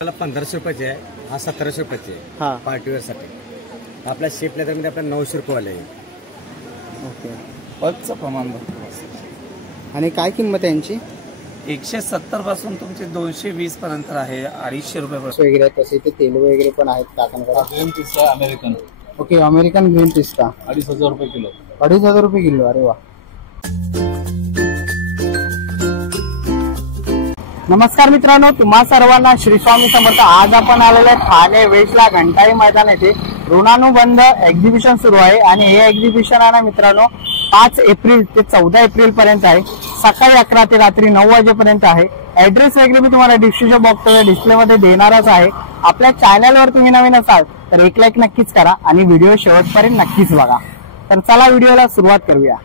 त्याला 1500 रुपयाचे आहे, हा 1700 रुपयाचे आहे. हा पार्टीवेअरसाठी आपल्या शेप लेदरमध्ये आपल्या 900 रुपयेवाला आहे. ओके. पल्सचं प्रमाण भरपूर असतं. आणि काय किंमत आहे यांची? 170 पासून तुमचे 220 पर्यंत आहे, 250 रुपयापासून वगैरे आहेत, तसे ते तेल वगैरे पण आहेत काकांकडे. ग्रीन पिस्ता अमेरिकन ओके. अमेरिकन ग्रीन पिस्ता 2500 रुपये किलो. 2500 रुपये किलो. अरे वा. नमस्कार मित्रांनो, तुम्हा सर्वांना श्री स्वामी समर्थ. आज आपण आलेले ठाणे वेस्टला घंटाई मैदान येथे ऋणानुबंध एक्झिबिशन सुरू आहे आणि हे एक्झिबिशन आहे ना मित्रांनो 5 एप्रिल ते 14 एप्रिल पर्यंत आहे. सकाळी 11 ते रात्री 9 वाजेपर्यंत आहे. ऍड्रेस वगैरे मी तुम्हाला डिस्क्रिप्शन बॉक्समध्ये डिस्प्लेमध्ये देणारच आहे. आपल्या चॅनलवर तुम्ही नवीन असाल तर एक लाईक नक्कीच करा आणि व्हिडिओ शेवटपर्यंत नक्कीच बघा. तर चला व्हिडिओला सुरुवात करूया.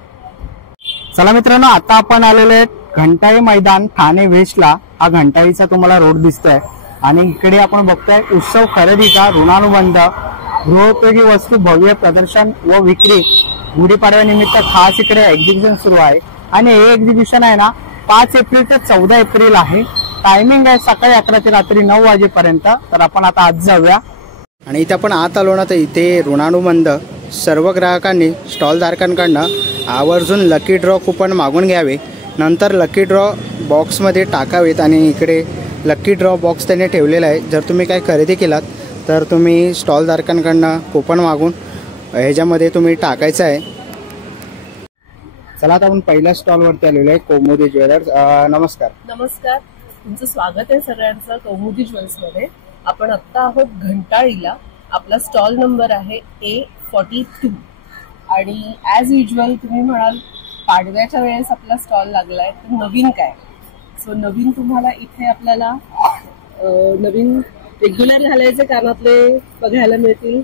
चला मित्रांनो, आता आपण आलेले आहेत घंटाई मैदान ठाणे वेस्टला. हा घंटाईचा तुम्हाला रोड दिसतोय आणि इकडे आपण बघतोय उत्सव खरेदीचा ऋणानुबंध गृहोपयोगी वस्तू भव्य प्रदर्शन व विक्री गुढीपाडव्यानिमित्त खास इकडे एक्झिबिशन सुरू आहे. आणि हे एक्झिबिशन आहे ना 5 एप्रिल ते 14 एप्रिल आहे. टायमिंग आहे सकाळी 11 ते रात्री 9 वाजेपर्यंत. तर आपण आता आज जाऊया. आणि इथे आपण आत आलो ना तर इथे ऋणानुबंध सर्व ग्राहकांनी स्टॉल धारकांकडनं आवर्जून लकी ड्रॉ कुपन मागून घ्यावे, नंतर लकी ड्रॉ बॉक्समध्ये टाकावेत. आणि इकडे लकी ड्रॉ बॉक्स त्यांनी ठेवलेला आहे. जर तुम्ही काही खरेदी केलात तर तुम्ही स्टॉल धारकांकडनं कुपन मागून ह्याच्यामध्ये तुम्ही टाकायचं आहे. चला आता आपण पहिल्या स्टॉलवरती आलेलो आहे कौमुदी ज्वेलर्स. नमस्कार. नमस्कार, तुमचं स्वागत आहे सगळ्यांचं कौमुदी ज्वेल्समध्ये. आपण आत्ता आहोत घंटाळीला. आपला स्टॉल नंबर आहे A42 आणि ॲज युजल तुम्ही म्हणाल पाडव्याच्या वेळेस आपला स्टॉल लागलाय तर नवीन काय. सो नवीन तुम्हाला इथे आपल्याला नवीन रेग्युलर घालायचे कानातले बघायला मिळतील.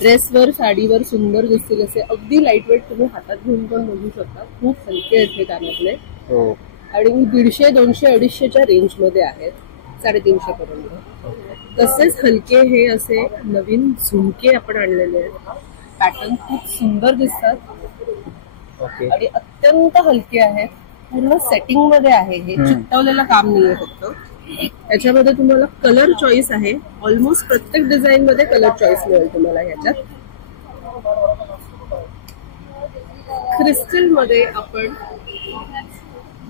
ड्रेसवर साडीवर सुंदर दिसतील असे अगदी लाईटवेट तुम्ही हातात घेऊन पण बघू शकता. खूप हलके आहेत हे कानातले आणि 150, 200, 250च्या रेंजमध्ये आहेत, 350 पर्यंत. तसेच हलके हे असे नवीन झुमके आपण आणलेले आहेत. पॅटर्न खूप सुंदर दिसतात आणि अत्यंत हलके आहेत. पूर्ण सेटिंग मध्ये आहे, हे चिकटवलेलं काम नाहीये फक्त. याच्यामध्ये तुम्हाला कलर चॉईस आहे. ऑलमोस्ट प्रत्येक डिझाईन मध्ये कलर चॉईस मिळेल तुम्हाला ह्याच्यात. क्रिस्टल मध्ये आपण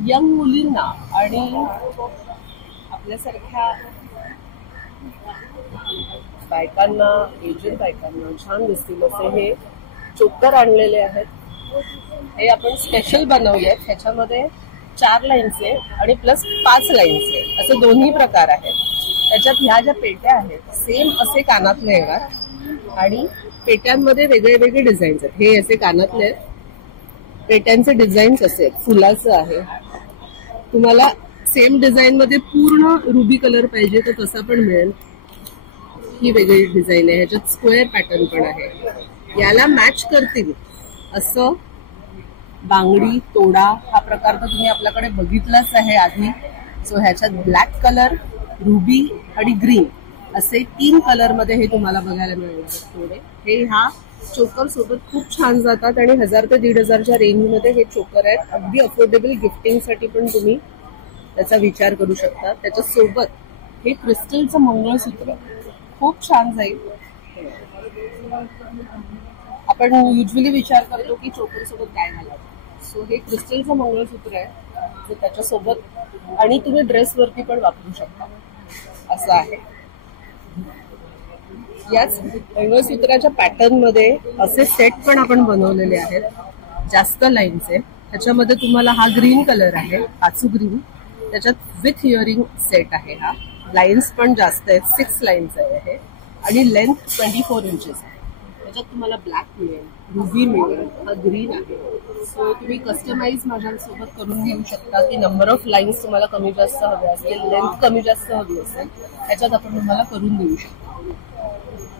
यंग मुलींना आणि आपल्यासारख्या बायकांना, एजेड बायकांना छान दिसतील असे हे चोकर आणलेले आहेत. हे आपण स्पेशल बनवले आहेत. ह्याच्यामध्ये 4 लाईन्सचे आणि प्लस 5 लाईन्सचे असे दोन्ही प्रकार आहेत. त्याच्यात ह्या ज्या पेट्या आहेत सेम असे कानातले येणार आणि पेट्यांमध्ये वेगळे वेगळे डिझाईन्स आहेत. हे असे कानातले आहेत, पेट्यांचे डिझाईन्स असे फुलाचं आहे. तुम्हाला सेम डिझाईन मध्ये पूर्ण रुबी कलर पाहिजे तर तसा पण मिळेल. ही वेगळी डिझाईन आहे. ह्याच्यात स्क्वेअर पॅटर्न पण आहे. याला मॅच करतील असं बांगडी तोडा हा प्रकार तर तुम्ही आपल्याकडे बघितलाच आहे आधी. सो ह्याच्यात ब्लॅक कलर, रुबी आणि ग्रीन असे 3 कलर मध्ये हे तुम्हाला बघायला मिळणार थोडे. हे ह्या चोकर सोबत खूप छान जातात आणि 1000 ते 1500च्या रेंज मध्ये हे चोकर आहेत. अगदी अफोर्डेबल गिफ्टिंग साठी पण तुम्ही त्याचा विचार करू शकता. त्याच्या सोबत हे क्रिस्टलचं मंगळसूत्र खूप छान जाईल. आपण युजली विचार करतो की चोकर सोबत काय घालावं. सो हे क्रिस्टलचं मंगळसूत्र आहे जे त्याच्यासोबत आणि तुम्ही ड्रेसवरती पण वापरू शकता असं आहे. याच मंगळसूत्राच्या पॅटर्न मध्ये असे सेट पण आपण बनवलेले आहेत जास्त लाईनचे. त्याच्यामध्ये तुम्हाला हा ग्रीन कलर आहे, काचू ग्रीन. त्याच्यात विथ इयरिंग सेट आहे. हा लाईन्स पण जास्त आहेत, 6 लाईन्स आहे हे आणि लेंथ 24 इंचेस आहे. त्याच्यात तुम्हाला ब्लॅक मिळेल, रुबी मिळेल, हा ग्रीन आहे. सो तुम्ही कस्टमाइज माझ्यासोबत करून घेऊ शकता की नंबर ऑफ लाईन्स तुम्हाला कमी जास्त हवे असतील, लेंथ कमी जास्त हवी असेल त्याच्यात आपण तुम्हाला करून देऊ शकतो.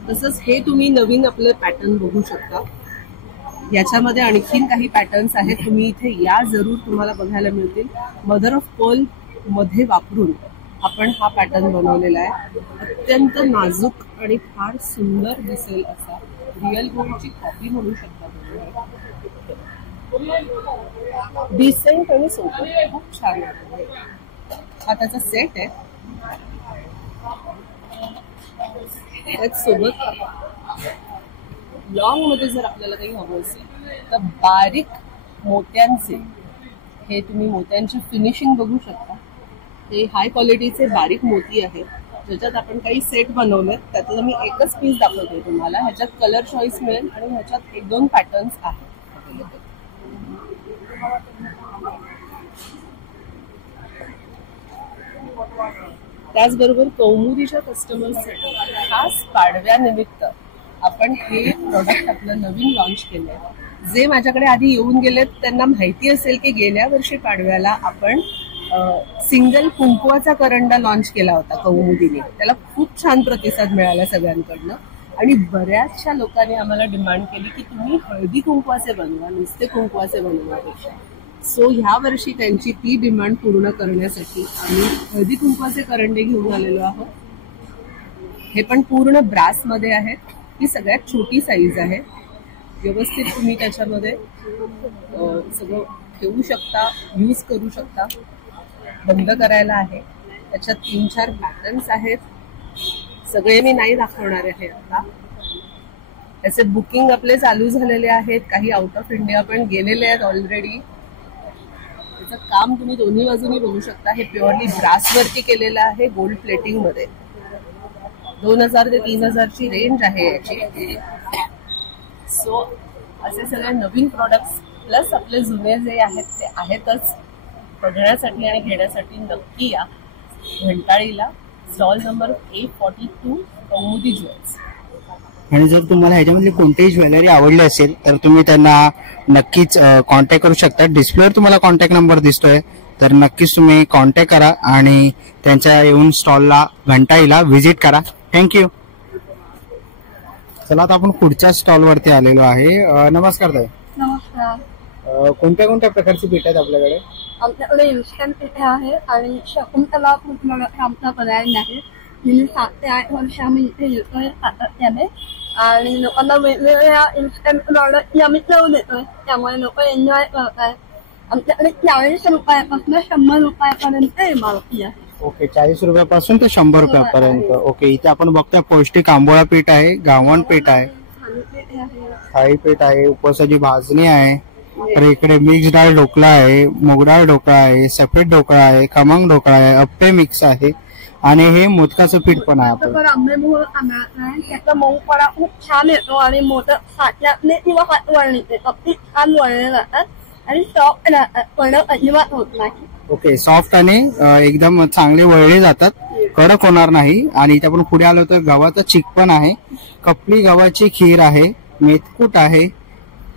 तसंच हे तुम्ही नवीन आपले पॅटर्न बघू शकता. याच्यामध्ये आणखीन काही पॅटर्न्स आहेत, तुम्ही इथे या जरूर तुम्हाला बघायला मिळतील. मदर ऑफ पर्ल मध्ये वापरून आपण हा पॅटर्न बनवलेला आहे. अत्यंत नाजूक आणि फार सुंदर दिसेल असा रिअल गोल्डची कॉपी म्हणू शकता तुम्ही. डिसेंट आणि सोपं खूप छान आहे. हा त्याचा सेट आहे. त्याचसोबत लॉंग मध्ये जर आपल्याला काही हवं असेल तर बारीक मोत्यांचे, हे तुम्ही मोत्यांची फिनिशिंग बघू शकता. हे हाय क्वालिटीचे बारीक मोती आहेत, ज्याच्यात आपण काही सेट बनवलेत. त्यातलं मी एकच पीस दाखवते तुम्हाला. ह्याच्यात कलर चॉईस मिळेल आणि ह्याच्यात 1-2 पॅटर्न्स आहेत. त्याचबरोबर कौमुदीच्या कस्टमर्ससाठी खास पाडव्यानिमित्त आपण हे प्रोडक्ट आपलं नवीन लॉन्च केलंय. जे माझ्याकडे आधी येऊन गेलेत त्यांना माहिती असेल की गेल्या वर्षी पाडव्याला आपण सिंगल कुंकवाचा करंडा लॉन्च केला होता कौमुदीने. त्याला खूप छान प्रतिसाद मिळाला सगळ्यांकडनं आणि बऱ्याचशा लोकांनी आम्हाला डिमांड केली की तुम्ही हळदी कुंकवाचे बनवा, नुसते कुंकवाचे बनवण्यापेक्षा. सो ह्या वर्षी त्यांची ती डिमांड पूर्ण करण्यासाठी आम्ही हळदी कुंकवाचे करंडे घेऊन आलेलो आहोत. हे पण पूर्ण ब्रास मध्ये आहेत. ही सगळ्यात छोटी साईज आहे. व्यवस्थित तुम्ही त्याच्यामध्ये सगळं ठेवू शकता, यूज करू शकता. बंद करायला आहे. त्याच्यात 3-4 पॅटर्न्स आहेत. सगळे मी नाही दाखवणार आहे आता. त्याचे बुकिंग आपले चालू झालेले आहेत. काही आउट ऑफ इंडिया पण गेलेले आहेत ऑलरेडी. त्याचं काम तुम्ही दोन्ही बाजूनी बघू शकता. हे प्युअरली ब्रास वरती केलेलं आहे, गोल्ड प्लेटिंग मध्ये. 2000 ते 3000 ची रेंज आहे याची. सो असे सगळे नवीन प्रोडक्ट्स प्लस आपले जुने जे आहेत ते आहेतच. बघण्यासाठी आणि घेण्यासाठी नक्की या घंटाळीला. स्टॉल नंबर A42 कौमुदी ज्वेल्स. आणि जर तुम्हाला ह्याच्यामधली कोणतीही ज्वेलरी आवडली असेल तर तुम्ही त्यांना नक्कीच कॉन्टॅक्ट करू शकता. डिस्प्लेवर तुम्हाला कॉन्टॅक्ट नंबर दिसतोय, तर नक्कीच तुम्ही कॉन्टॅक्ट करा आणि त्यांच्या येऊन स्टॉलला घंटाळीला व्हिजिट करा. थँक्यू. चला आता आपण पुढच्या स्टॉलवरती आलेलो आहे. नमस्कार ताई. नमस्कार. कोणत्या कोणत्या प्रकारची पीठ आहेत आपल्याकडे? आमच्याकडे इन्स्टंट पीठ आहे आणि शकुंतला आमचा पर्याय नाही. मी 7 ते 8 वर्ष आम्ही इथे येतोय सातत्याने आणि लोकांना वेगवेगळ्या इन्स्टंट प्रॉडक्ट आम्ही चव देतोय, त्यामुळे लोक एन्जॉय करत आहेत. आमच्याकडे 40 रुपयापासून 100 रुपयापर्यंत MRP आहे. ओके, 40 रुपयापासून ते 100 रुपयापर्यंत. ओके, इथे आपण बघतोय पौष्टिक आंबोळा पीठ आहे, गावण पीठ आहे, थाळीपीठ आहे, उपवासाची भाजणी आहे, तर इकडे मिक्स डाळ ढोकळा आहे, मूग डाळ ढोकळा आहे, सफेद ढोकळा आहे, खमंग ढोकळा आहे, अप्पे मिक्स आहे आणि हे मोदकाचं पीठ पण आहे. आपण आंबेमोहर आहे, त्याचा मऊपणा खूप छान येतो आणि मोदक साच्यातले किंवा हातवळणीचे अगदी छान वळले जातात आणि सॉफ्ट राहतात, कडक अजिबात होत नाही. ओके, सॉफ्ट आणि एकदम चांगले वळले जातात, कडक होणार नाही. आणि इथे आपण पुढे आलो तर गव्हाचा चिक पण आहे, कपली गव्हाची खीर आहे, मेथकूट आहे,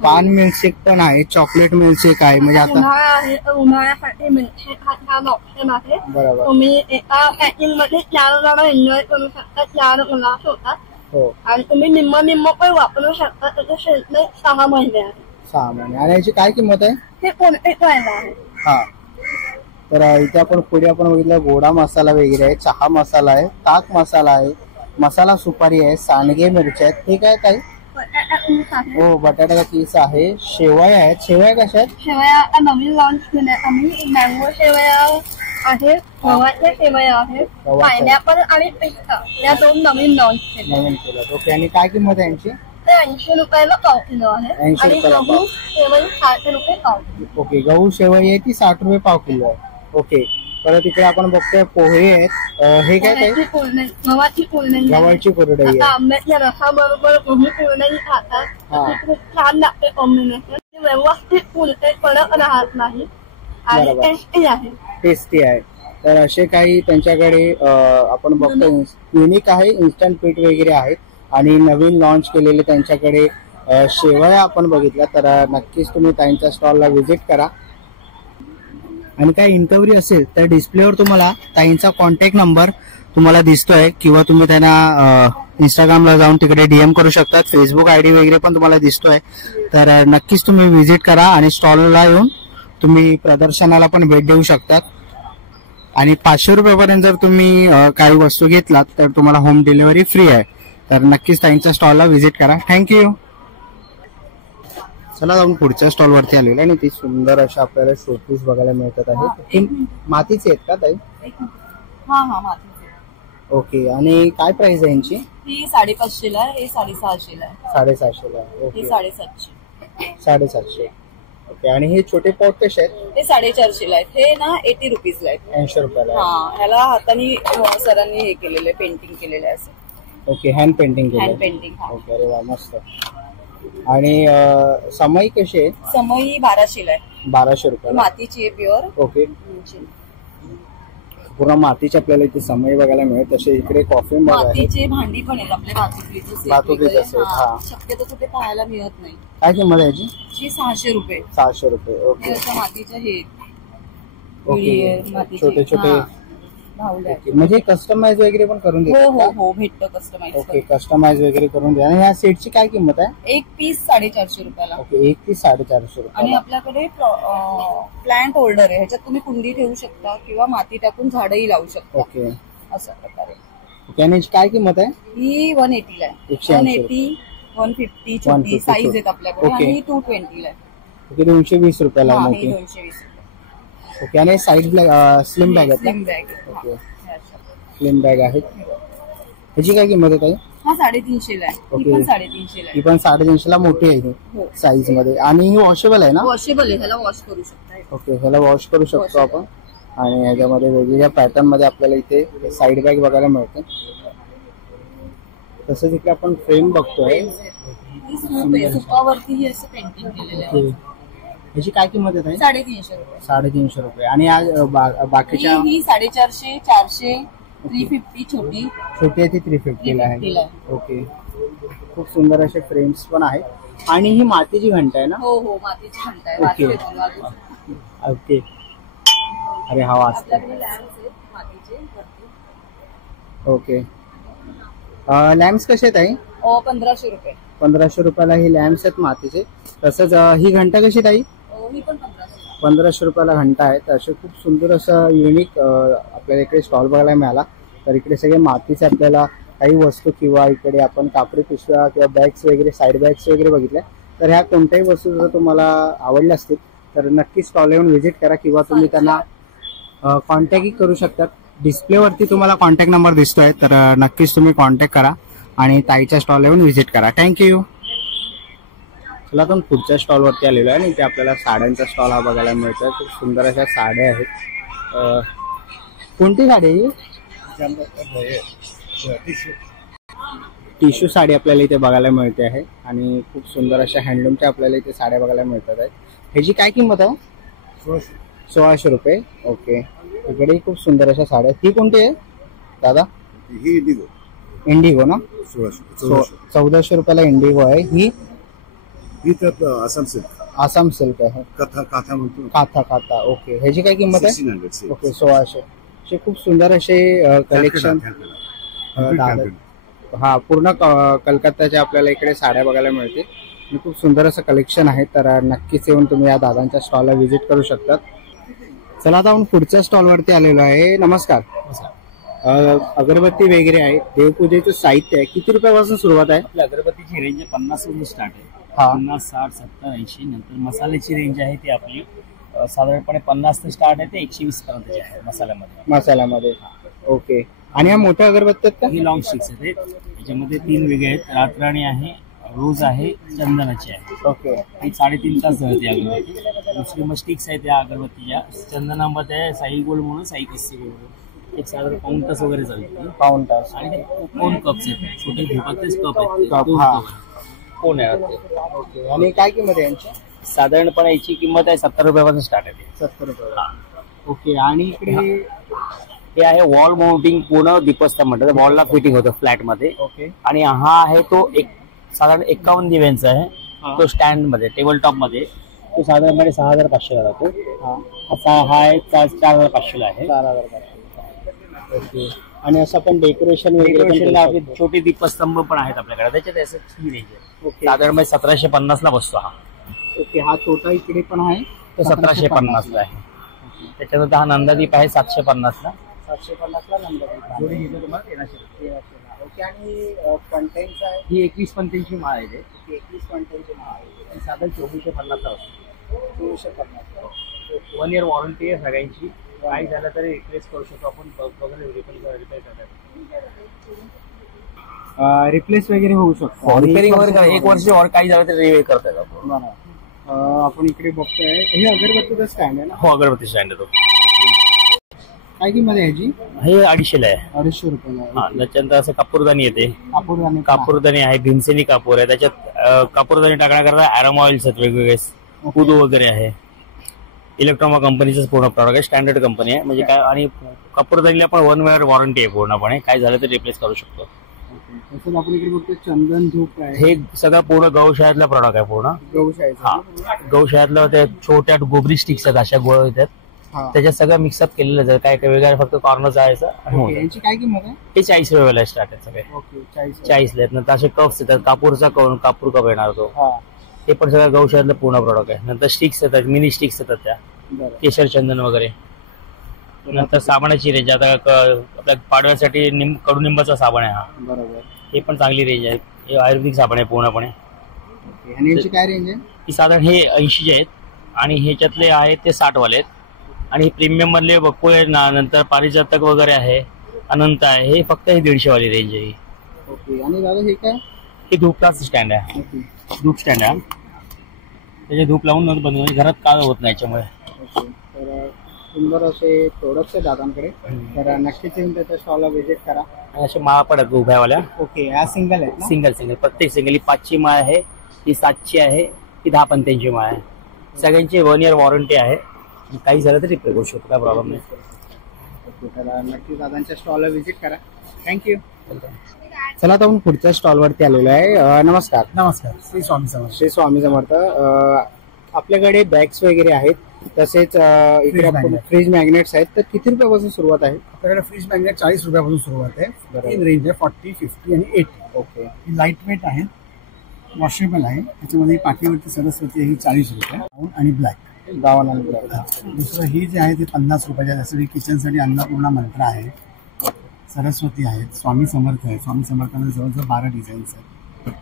पान मिल्कशेक पण आहे, चॉकलेट मिल्कशेक आहे. म्हणजे आता उन्हाळा आहे तर उन्हाळ्यासाठी मिल्कशेक हा छान ऑप्शन आहे. बरोबर. तुम्ही एका पॅकिंग मध्ये 4 जण एन्जॉय करू शकता, 4 ग्लास होतात. हो, आणि तुम्ही निम्म पण वापरू शकता. त्याचे शेल्फ 6 महिने आहे. 6 महिने. आणि याची काय किंमत आहे? ते कोणते व्हायला आहे. हा, तर इथे आपण पुढे आपण बघितलं गोडा मसाला वगैरे आहे, चहा मसाला आहे, ताक मसाला आहे, मसाला सुपारी आहे, सांडगे मिरच्या आहेत. ठीक आहे ताई? हो, बटाट्याचा किस आहे, शेवया आहेत. शेवया कशा आहेत? शेवया आता नवीन लॉन्च केल्या आम्ही. मँगो शेवया आहे, गव्हाच्या शेवया आहेत, पायनॅपल आणि पिस्ता या 2 नवीन लॉन्च केल्या. नवीन केलं. ओके, आणि काय किंमत आहे यांची? ते 80 रुपयाला पाव किलो आहे. 80 आणि रुपयाला गहू शेवई 60 रुपये पाव किलो. ओके, गहू शेवई आहे ती 60 रुपये पाव किलो आहे. ओके, परत इकडे आपण बघतोय पोहे आहेत. हे काय ताई? गव्हाची कुरडई. गव्हाची कुरडई आहे. आंब्याच्या रसाबरोबर गहू कुरडई खातात, खूप छान लागते कॉम्बिनेशन. व्यवस्थित फुलते, कडक राहत नाही आणि टेस्टी आहे. टेस्टी आहे. तर असे काही त्यांच्याकडे आपण बघतो युनिक आहे, इन्स्टंट पीठ वगैरे आहेत आणि नवीन लॉन्च केलेले त्यांच्याकडे शेवया आपण बघितल्या. तर नक्कीच तुम्ही त्यांच्या स्टॉलला व्हिजिट करा. आणि काही इन्क्वायरी असेल तर डिस्प्लेवर तुम्हाला ताईंचा कॉन्टॅक्ट नंबर तुम्हाला दिसतोय किंवा तुम्ही त्यांना इंस्टाग्रामला जाऊन तिकडे DM करू शकतात. फेसबुक ID वगैरे पण तुम्हाला दिसतोय. तर नक्कीच तुम्ही व्हिजिट करा आणि स्टॉलला येऊन तुम्ही प्रदर्शनाला पण भेट देऊ शकतात. आणि 500 रुपयापर्यंत जर तुम्ही काही वस्तू घेतलात तर तुम्हाला होम डिलिव्हरी फ्री आहे. तर नक्कीच ताईंच्या स्टॉलला व्हिजिट करा. थँक्यू. चला जाऊन पुढच्या स्टॉल वरती आलेलो आणि ती सुंदर अशा आपल्याला शोपीस बघायला मिळतात आहे. मातीचे आहेत का ताई? हा, मातीचे. ओके. आणि काय प्राइस आहे यांची? ही 550 ला आहे, हे 650 ला आहे, 750 ला. हे ओके. 750. 750. ओके. आणि हे छोटे पॉट कसे आहेत? हे 450 ला आहेत, हे ना 80 रुपीज ला आहेत. 80 रुपयाला आहे. हा, ह्याला हाताने सरांनी हे केलेलं आहे, पेंटिंग केलेलं आहे असं. ओके. हँड पेंटिंग केलं. Hand painting. हा. ओके. अरे वा, मस्त. आणि समई कशी आहे? समई 1200 ला आहे, 1200 रुपयाला. मातीची आहे प्युअर. ओके. पूर्ण मातीची आपल्याला इथे समई बघायला मिळेल. तसे इकडे कॉफी मग आहे. मातीचे भांडी पण आहेत आपले, भातुकलीचे भातुकलीचे set, हा. शक्यतो कुठे पाहायला मिळत नाही. काय किंमत आहे याची? ही 600 रुपये. 600 रुपये. ओके. मातीचे हे ओके. मातीचे छोटे छोटे. हा, भावले आहेत. ओके. म्हणजे कस्टमाइज वगैरे पण करून हो देतात हो का? हो, भेटतं कस्टमाइज. ओके. कस्टमाइज वगैरे करून द्या. आणि ह्या सेटची काय किंमत आहे? एक पीस 450 रुपयाला. ओके. 1 पीस 450 आणि रुपयाला. आपल्याकडे प्लांट होल्डर आहे, ह्याच्यात तुम्ही कुंडी ठेवू शकता किंवा माती टाकून झाडही लावू शकता. ओके. अशा प्रकारे. ओके. आणि याची काय किंमत आहे? ही 180 ला आहे. 180. 150 छोटी 150 साईज आहेत आपल्याकडे. ओके. आणि ही 220 ला आहे. ओके. 220 रुपयाला हा, आहे ही मोठी. 220 रुपये. ओके. आणि साईड बॅग स्लिम बॅग आहेत स्लिम का? बॅग आहे. ओके. हा, अशा. स्लिम बॅग आहेत. ह्याची काय किंमत आहे ताई? हा 350 ला आहे. ओके. ही पण 350 ला ही आहे. पण 350 ला मोठी आहे हो. साईज मध्ये. आणि ही वॉशेबल आहे ना? वॉशेबल आहे, ह्याला वॉश करू शकता. ओके. ह्याला वॉश करू शकतो आपण. आणि ह्याच्यामध्ये वेगवेगळ्या पॅटर्न मध्ये आपल्याला इथे साईड बॅग बघायला मिळते. तसंच इकडे आपण फ्रेम बघतोय. ही सूप आहे, सुपावरती ही असं पेंटिंग केलेलं आहे. ह्याची काय किंमत आहे ताई? 350 रुपये. 350 रुपये. आणि बाकीच्या ही 450, 400, 350 छोटी. छोटी आहे ती 350 ला 350 ला आहे. आहे. ओके. खूप सुंदर असे फ्रेम्स पण आहेत. आणि ही मातीची घंटा आहे ना? हो हो, मातीची घंटा आहे. ओके. वाजते तुम्हाला अजून. ओके. अरे हा वाजते. आपल्याकडे लॅम्प्स आहेत मातीचे वरती. ओके. लॅम्प्स कसे आहेत ताई? 1500 रुपये. 1500 रुपयाला ही लॅम्प्स आहेत मातीचे. तसंच ही घंटा कशी ताई? ही पण 1500. 1500 रुपयाला घंटा आहे. तर असे खूप सुंदर असं युनिक आपल्याला इकडे स्टॉल बघायला मिळाला. तर इकडे सगळे मातीचे आपल्याला काही वस्तू किंवा इकडे आपण कापडी पिशव्या किंवा बॅग्स वगैरे साईड बॅग्स वगैरे बघितल्या. तर ह्या कोणत्याही वस्तू जर तुम्हाला आवडल्या असतील तर नक्की स्टॉल येऊन व्हिजिट करा किंवा तुम्ही त्यांना कॉन्टॅक्टही करू शकतात. डिस्प्लेवरती तुम्हाला कॉन्टॅक्ट नंबर दिसतोय, तर नक्कीच तुम्ही कॉन्टॅक्ट करा आणि ताईच्या स्टॉल येऊन व्हिजिट करा. थँक्यू. चला आपण पुढच्या स्टॉलवरती आलेलो आहे आणि इथे आपल्याला साड्यांचा स्टॉल हा बघायला मिळतोय. खूप सुंदर अशा साड्या आहेत. कोणती साडी आहे? टिश्यू साडी आपल्याला इथे बघायला मिळते आहे. आणि खूप सुंदर अशा हँडलूमच्या आपल्याला इथे साड्या बघायला मिळतात आहेत. ह्याची काय किंमत आहे? 1600 रुपये. ओके. इकडेही खूप सुंदर अशा साड्या. ही कोणती आहे दादा? ही इंडिगो. इंडिगो ना? 1400 रुपयाला इंडिगो आहे. ही तर आसाम सिल्क. आसाम सिल्क आहे. काथा म्हणतो. काथा. ओके. ह्याची काय किंमत आहे? 1600. ओके. 1600. असे खूप सुंदर असे कलेक्शन. हा, पूर्ण कलकत्त्याच्या आपल्याला इकडे साड्या बघायला मिळते आणि खूप सुंदर असं कलेक्शन आहे. तर नक्कीच येऊन तुम्ही या दादांच्या स्टॉलला व्हिजिट करू शकतात. चला आता आपण पुढच्या स्टॉलवरती आलेलो आहे. नमस्कार. अगरबत्ती वगैरे आहे, देवपूजेचं साहित्य आहे. किती रुपयापासून सुरुवात आहे? आपल्या अगरबत्तीची रेंज 50 वरून स्टार्ट आहे. हा. 50, 60, 70, 80. नंतर मसाल्याची रेंज आहे ती आपली साधारणपणे 50 ते स्टार्ट आहे ते 120 पर्यंतची आहे मसाल्यामध्ये. ओके. आणि ह्या मोठ्या अगरबत्त्या आहेत का? ही लॉंग स्टिक्स आहेत. त्याच्यामध्ये 3 वेगळे आहेत. रातराणी आहे, रोज आहे, चंदनाची आहे. ओके. ही 3.5 तास जळते अगरबत्ती. दुसरी मग स्टिक्स आहे त्या अगरबत्तीच्या. चंदनामध्ये साई गोल्ड म्हणून, साई किस्सी गोल्ड म्हणून एक साधारण पाऊण तास वगैरे चालते. पाऊण तास. आणि ते कोन कप्स आहेत, छोटे झोपातलेच कप आहेत. कप, हा. कोण आहे? ओके. आणि काय किंमत आहे यांची? साधारणपणे याची किंमत आहे 70 रुपयापासून स्टार्ट आहे. 70 रुपये. ओके. आणि इकडे हे आहे वॉल माउंटिंग, पूर्ण दीपस्तंभ म्हणतात. वॉलला फिटिंग होतं फ्लॅट मध्ये. ओके. आणि हा आहे तो साधारण 51 दिव्यांचा आहे. तो स्टँड मध्ये, टेबल टॉप मध्ये. तो साधारणपणे 6500 ला जातो. हा आहे 4500 ला आहे. 4500. ओके. आणि असं पण डेकोरेशन डेकोरेशनला आपले छोटे दीपस्तंभ पण आहेत आपल्याकडे. त्याच्यात असं ही रेंज आहे. ओके. साधारणपणे 1750 ला बसतो हा. ओके. हा छोटा इकडे पण आहे, तो 1750 ला आहे. त्याच्यानंतर हा नंदादीप आहे 750 ला. 750 ला नंबर जोडी घेतो तुम्हाला 1300. ओके. आणि कंटेनचं आहे ही 21 पंत्यांची माळ आहे. 21 कंटेनची आहे. साधारण 2450 ला असतो. 2450. 1 इयर वॉरंटी आहे सगळ्यांची. काही झालं तरी रिप्लेस करू शकतो आपण वगैरे रिपेअर रिप्लेस वगैरे होऊ शकतो. रिपेअरिंग वगैरे 1 वर्ष और काही झालं तरी रिपेअर करता येईल. बरं. आपण इकडे बघतोय हे अगरबत्तीचं स्टँड आहे ना? हो, अगरबत्ती स्टँड आहे तो. काय किंमत आहे ह्याची? हे 250 आहे. 250 रुपये. हा, त्याच्यानंतर असं कापूरदानी येते. कापूरदानी आहे, भीमसेनी कापूर आहे. त्याच्यात कापूरदानी टाकण्याकरता ॲरोमा ऑइल्स आहेत वेगवेगळे, उदो वगैरे आहे. इलेक्ट्रोमा कंपनीचं पूर्ण प्रॉडक्ट आहे, स्टँडर्ड कंपनी आहे. म्हणजे काय, आणि कापूरदानीला पण 1 year वॉरंटी आहे पूर्णपणे. काय झालं तर रिप्लेस करू शकतो. आपण इकडे बघतो चंदन धूप आहे. हे सगळं पूर्ण गौशाळेतलं प्रॉडक्ट आहे. पूर्ण गौशाळेतलं ते छोट्या गोबरी स्टिक्स आहेत, अशा गोळ येतात. त्याच्यात सगळं मिक्सअप केलेलं जातं. काय काय वेगळं फक्त कॉर्नर जायचं. काय किंमत आहे? हे 40 रुपयाला स्टार्ट आहे सगळे. 40 आहेत. नंतर असे कप्स येतात, कापूरचा कापूर कप येणार तो. ते पण सगळं गौशाळेतलं पूर्ण प्रॉडक्ट आहे. नंतर स्टिक्स येतात, मिनी स्टिक्स येतात त्या, केशर चंदन वगैरे. नंतर साबणाची रेंज, आता आपल्या पाडव्यासाठी कडुनिंबाचा साबण आहे हा. बरोबर. हे पण चांगली रेंज आहे. हे आयुर्वेदिक साबण आहे पूर्णपणे. काय रेंज आहे? ही साधारण हे 80 आहेत आणि ह्याच्यातले आहेत ते 60 वाले आहेत. आणि प्रीमियम मधले बक्को आहे, नंतर पारिजातक वगैरे आहे, अनंत आहे. हे फक्त हे 150 वाली रेंज आहे. ओके. आणि दादा हे काय? हे धूपलाच स्टँड आहे. धूप स्टँड आहे. त्याचे धूप लावून बनवून घरात काळ होत नाही याच्यामुळे. तर सुंदर असे प्रोडक्ट्स आहेत दादांकडे. तर नक्कीच येऊन त्याच्या स्टॉलला व्हिजिट करा. असे माळा पडत उभ्यावाल्या. ओके. ह्या सिंगल आहेत? सिंगल प्रत्येक सिंगल. ही 5ची माळ आहे, ही 7ची आहे, ही 10 पंत्यांची माळ आहे. सगळ्यांची 1 year वॉरंटी आहे. काही झालं तर रिपेअर करू शकतो, काय प्रॉब्लेम नाही. ओके. तर नक्की दादांच्या स्टॉलला व्हिजिट करा. थँक्यू. चला आता आपण पुढच्या स्टॉलवरती आलेलो आहे. नमस्कार. नमस्कार. श्री स्वामी समर्थ. श्री स्वामी समर्थ. आपल्याकडे बॅग्स वगैरे आहेत, तसेच इकडे आपण फ्रीज मॅग्नेट्स आहेत. तर किती रुपयापासून सुरुवात आहे? आपल्याकडे फ्रीज मॅग्नेट 40 रुपयापासून सुरुवात आहे. 3 रेंज आहे, 40, 50 आणि 80. ओके. ही लाईट वेट आहे, वॉशेबल आहे. त्याच्यामध्ये पाठीवरती सरस्वती आहे, ही 40 रुपये आणि ब्लॅक. दुसरं ही जे आहे ते 50 रुपयाच्या. त्यासाठी किचनसाठी अन्नपूर्णा मंत्र आहे, सरस्वती आहेत, स्वामी समर्थ आहे. स्वामी समर्थांमध्ये जवळजवळ 12 डिझाईन्स आहेत.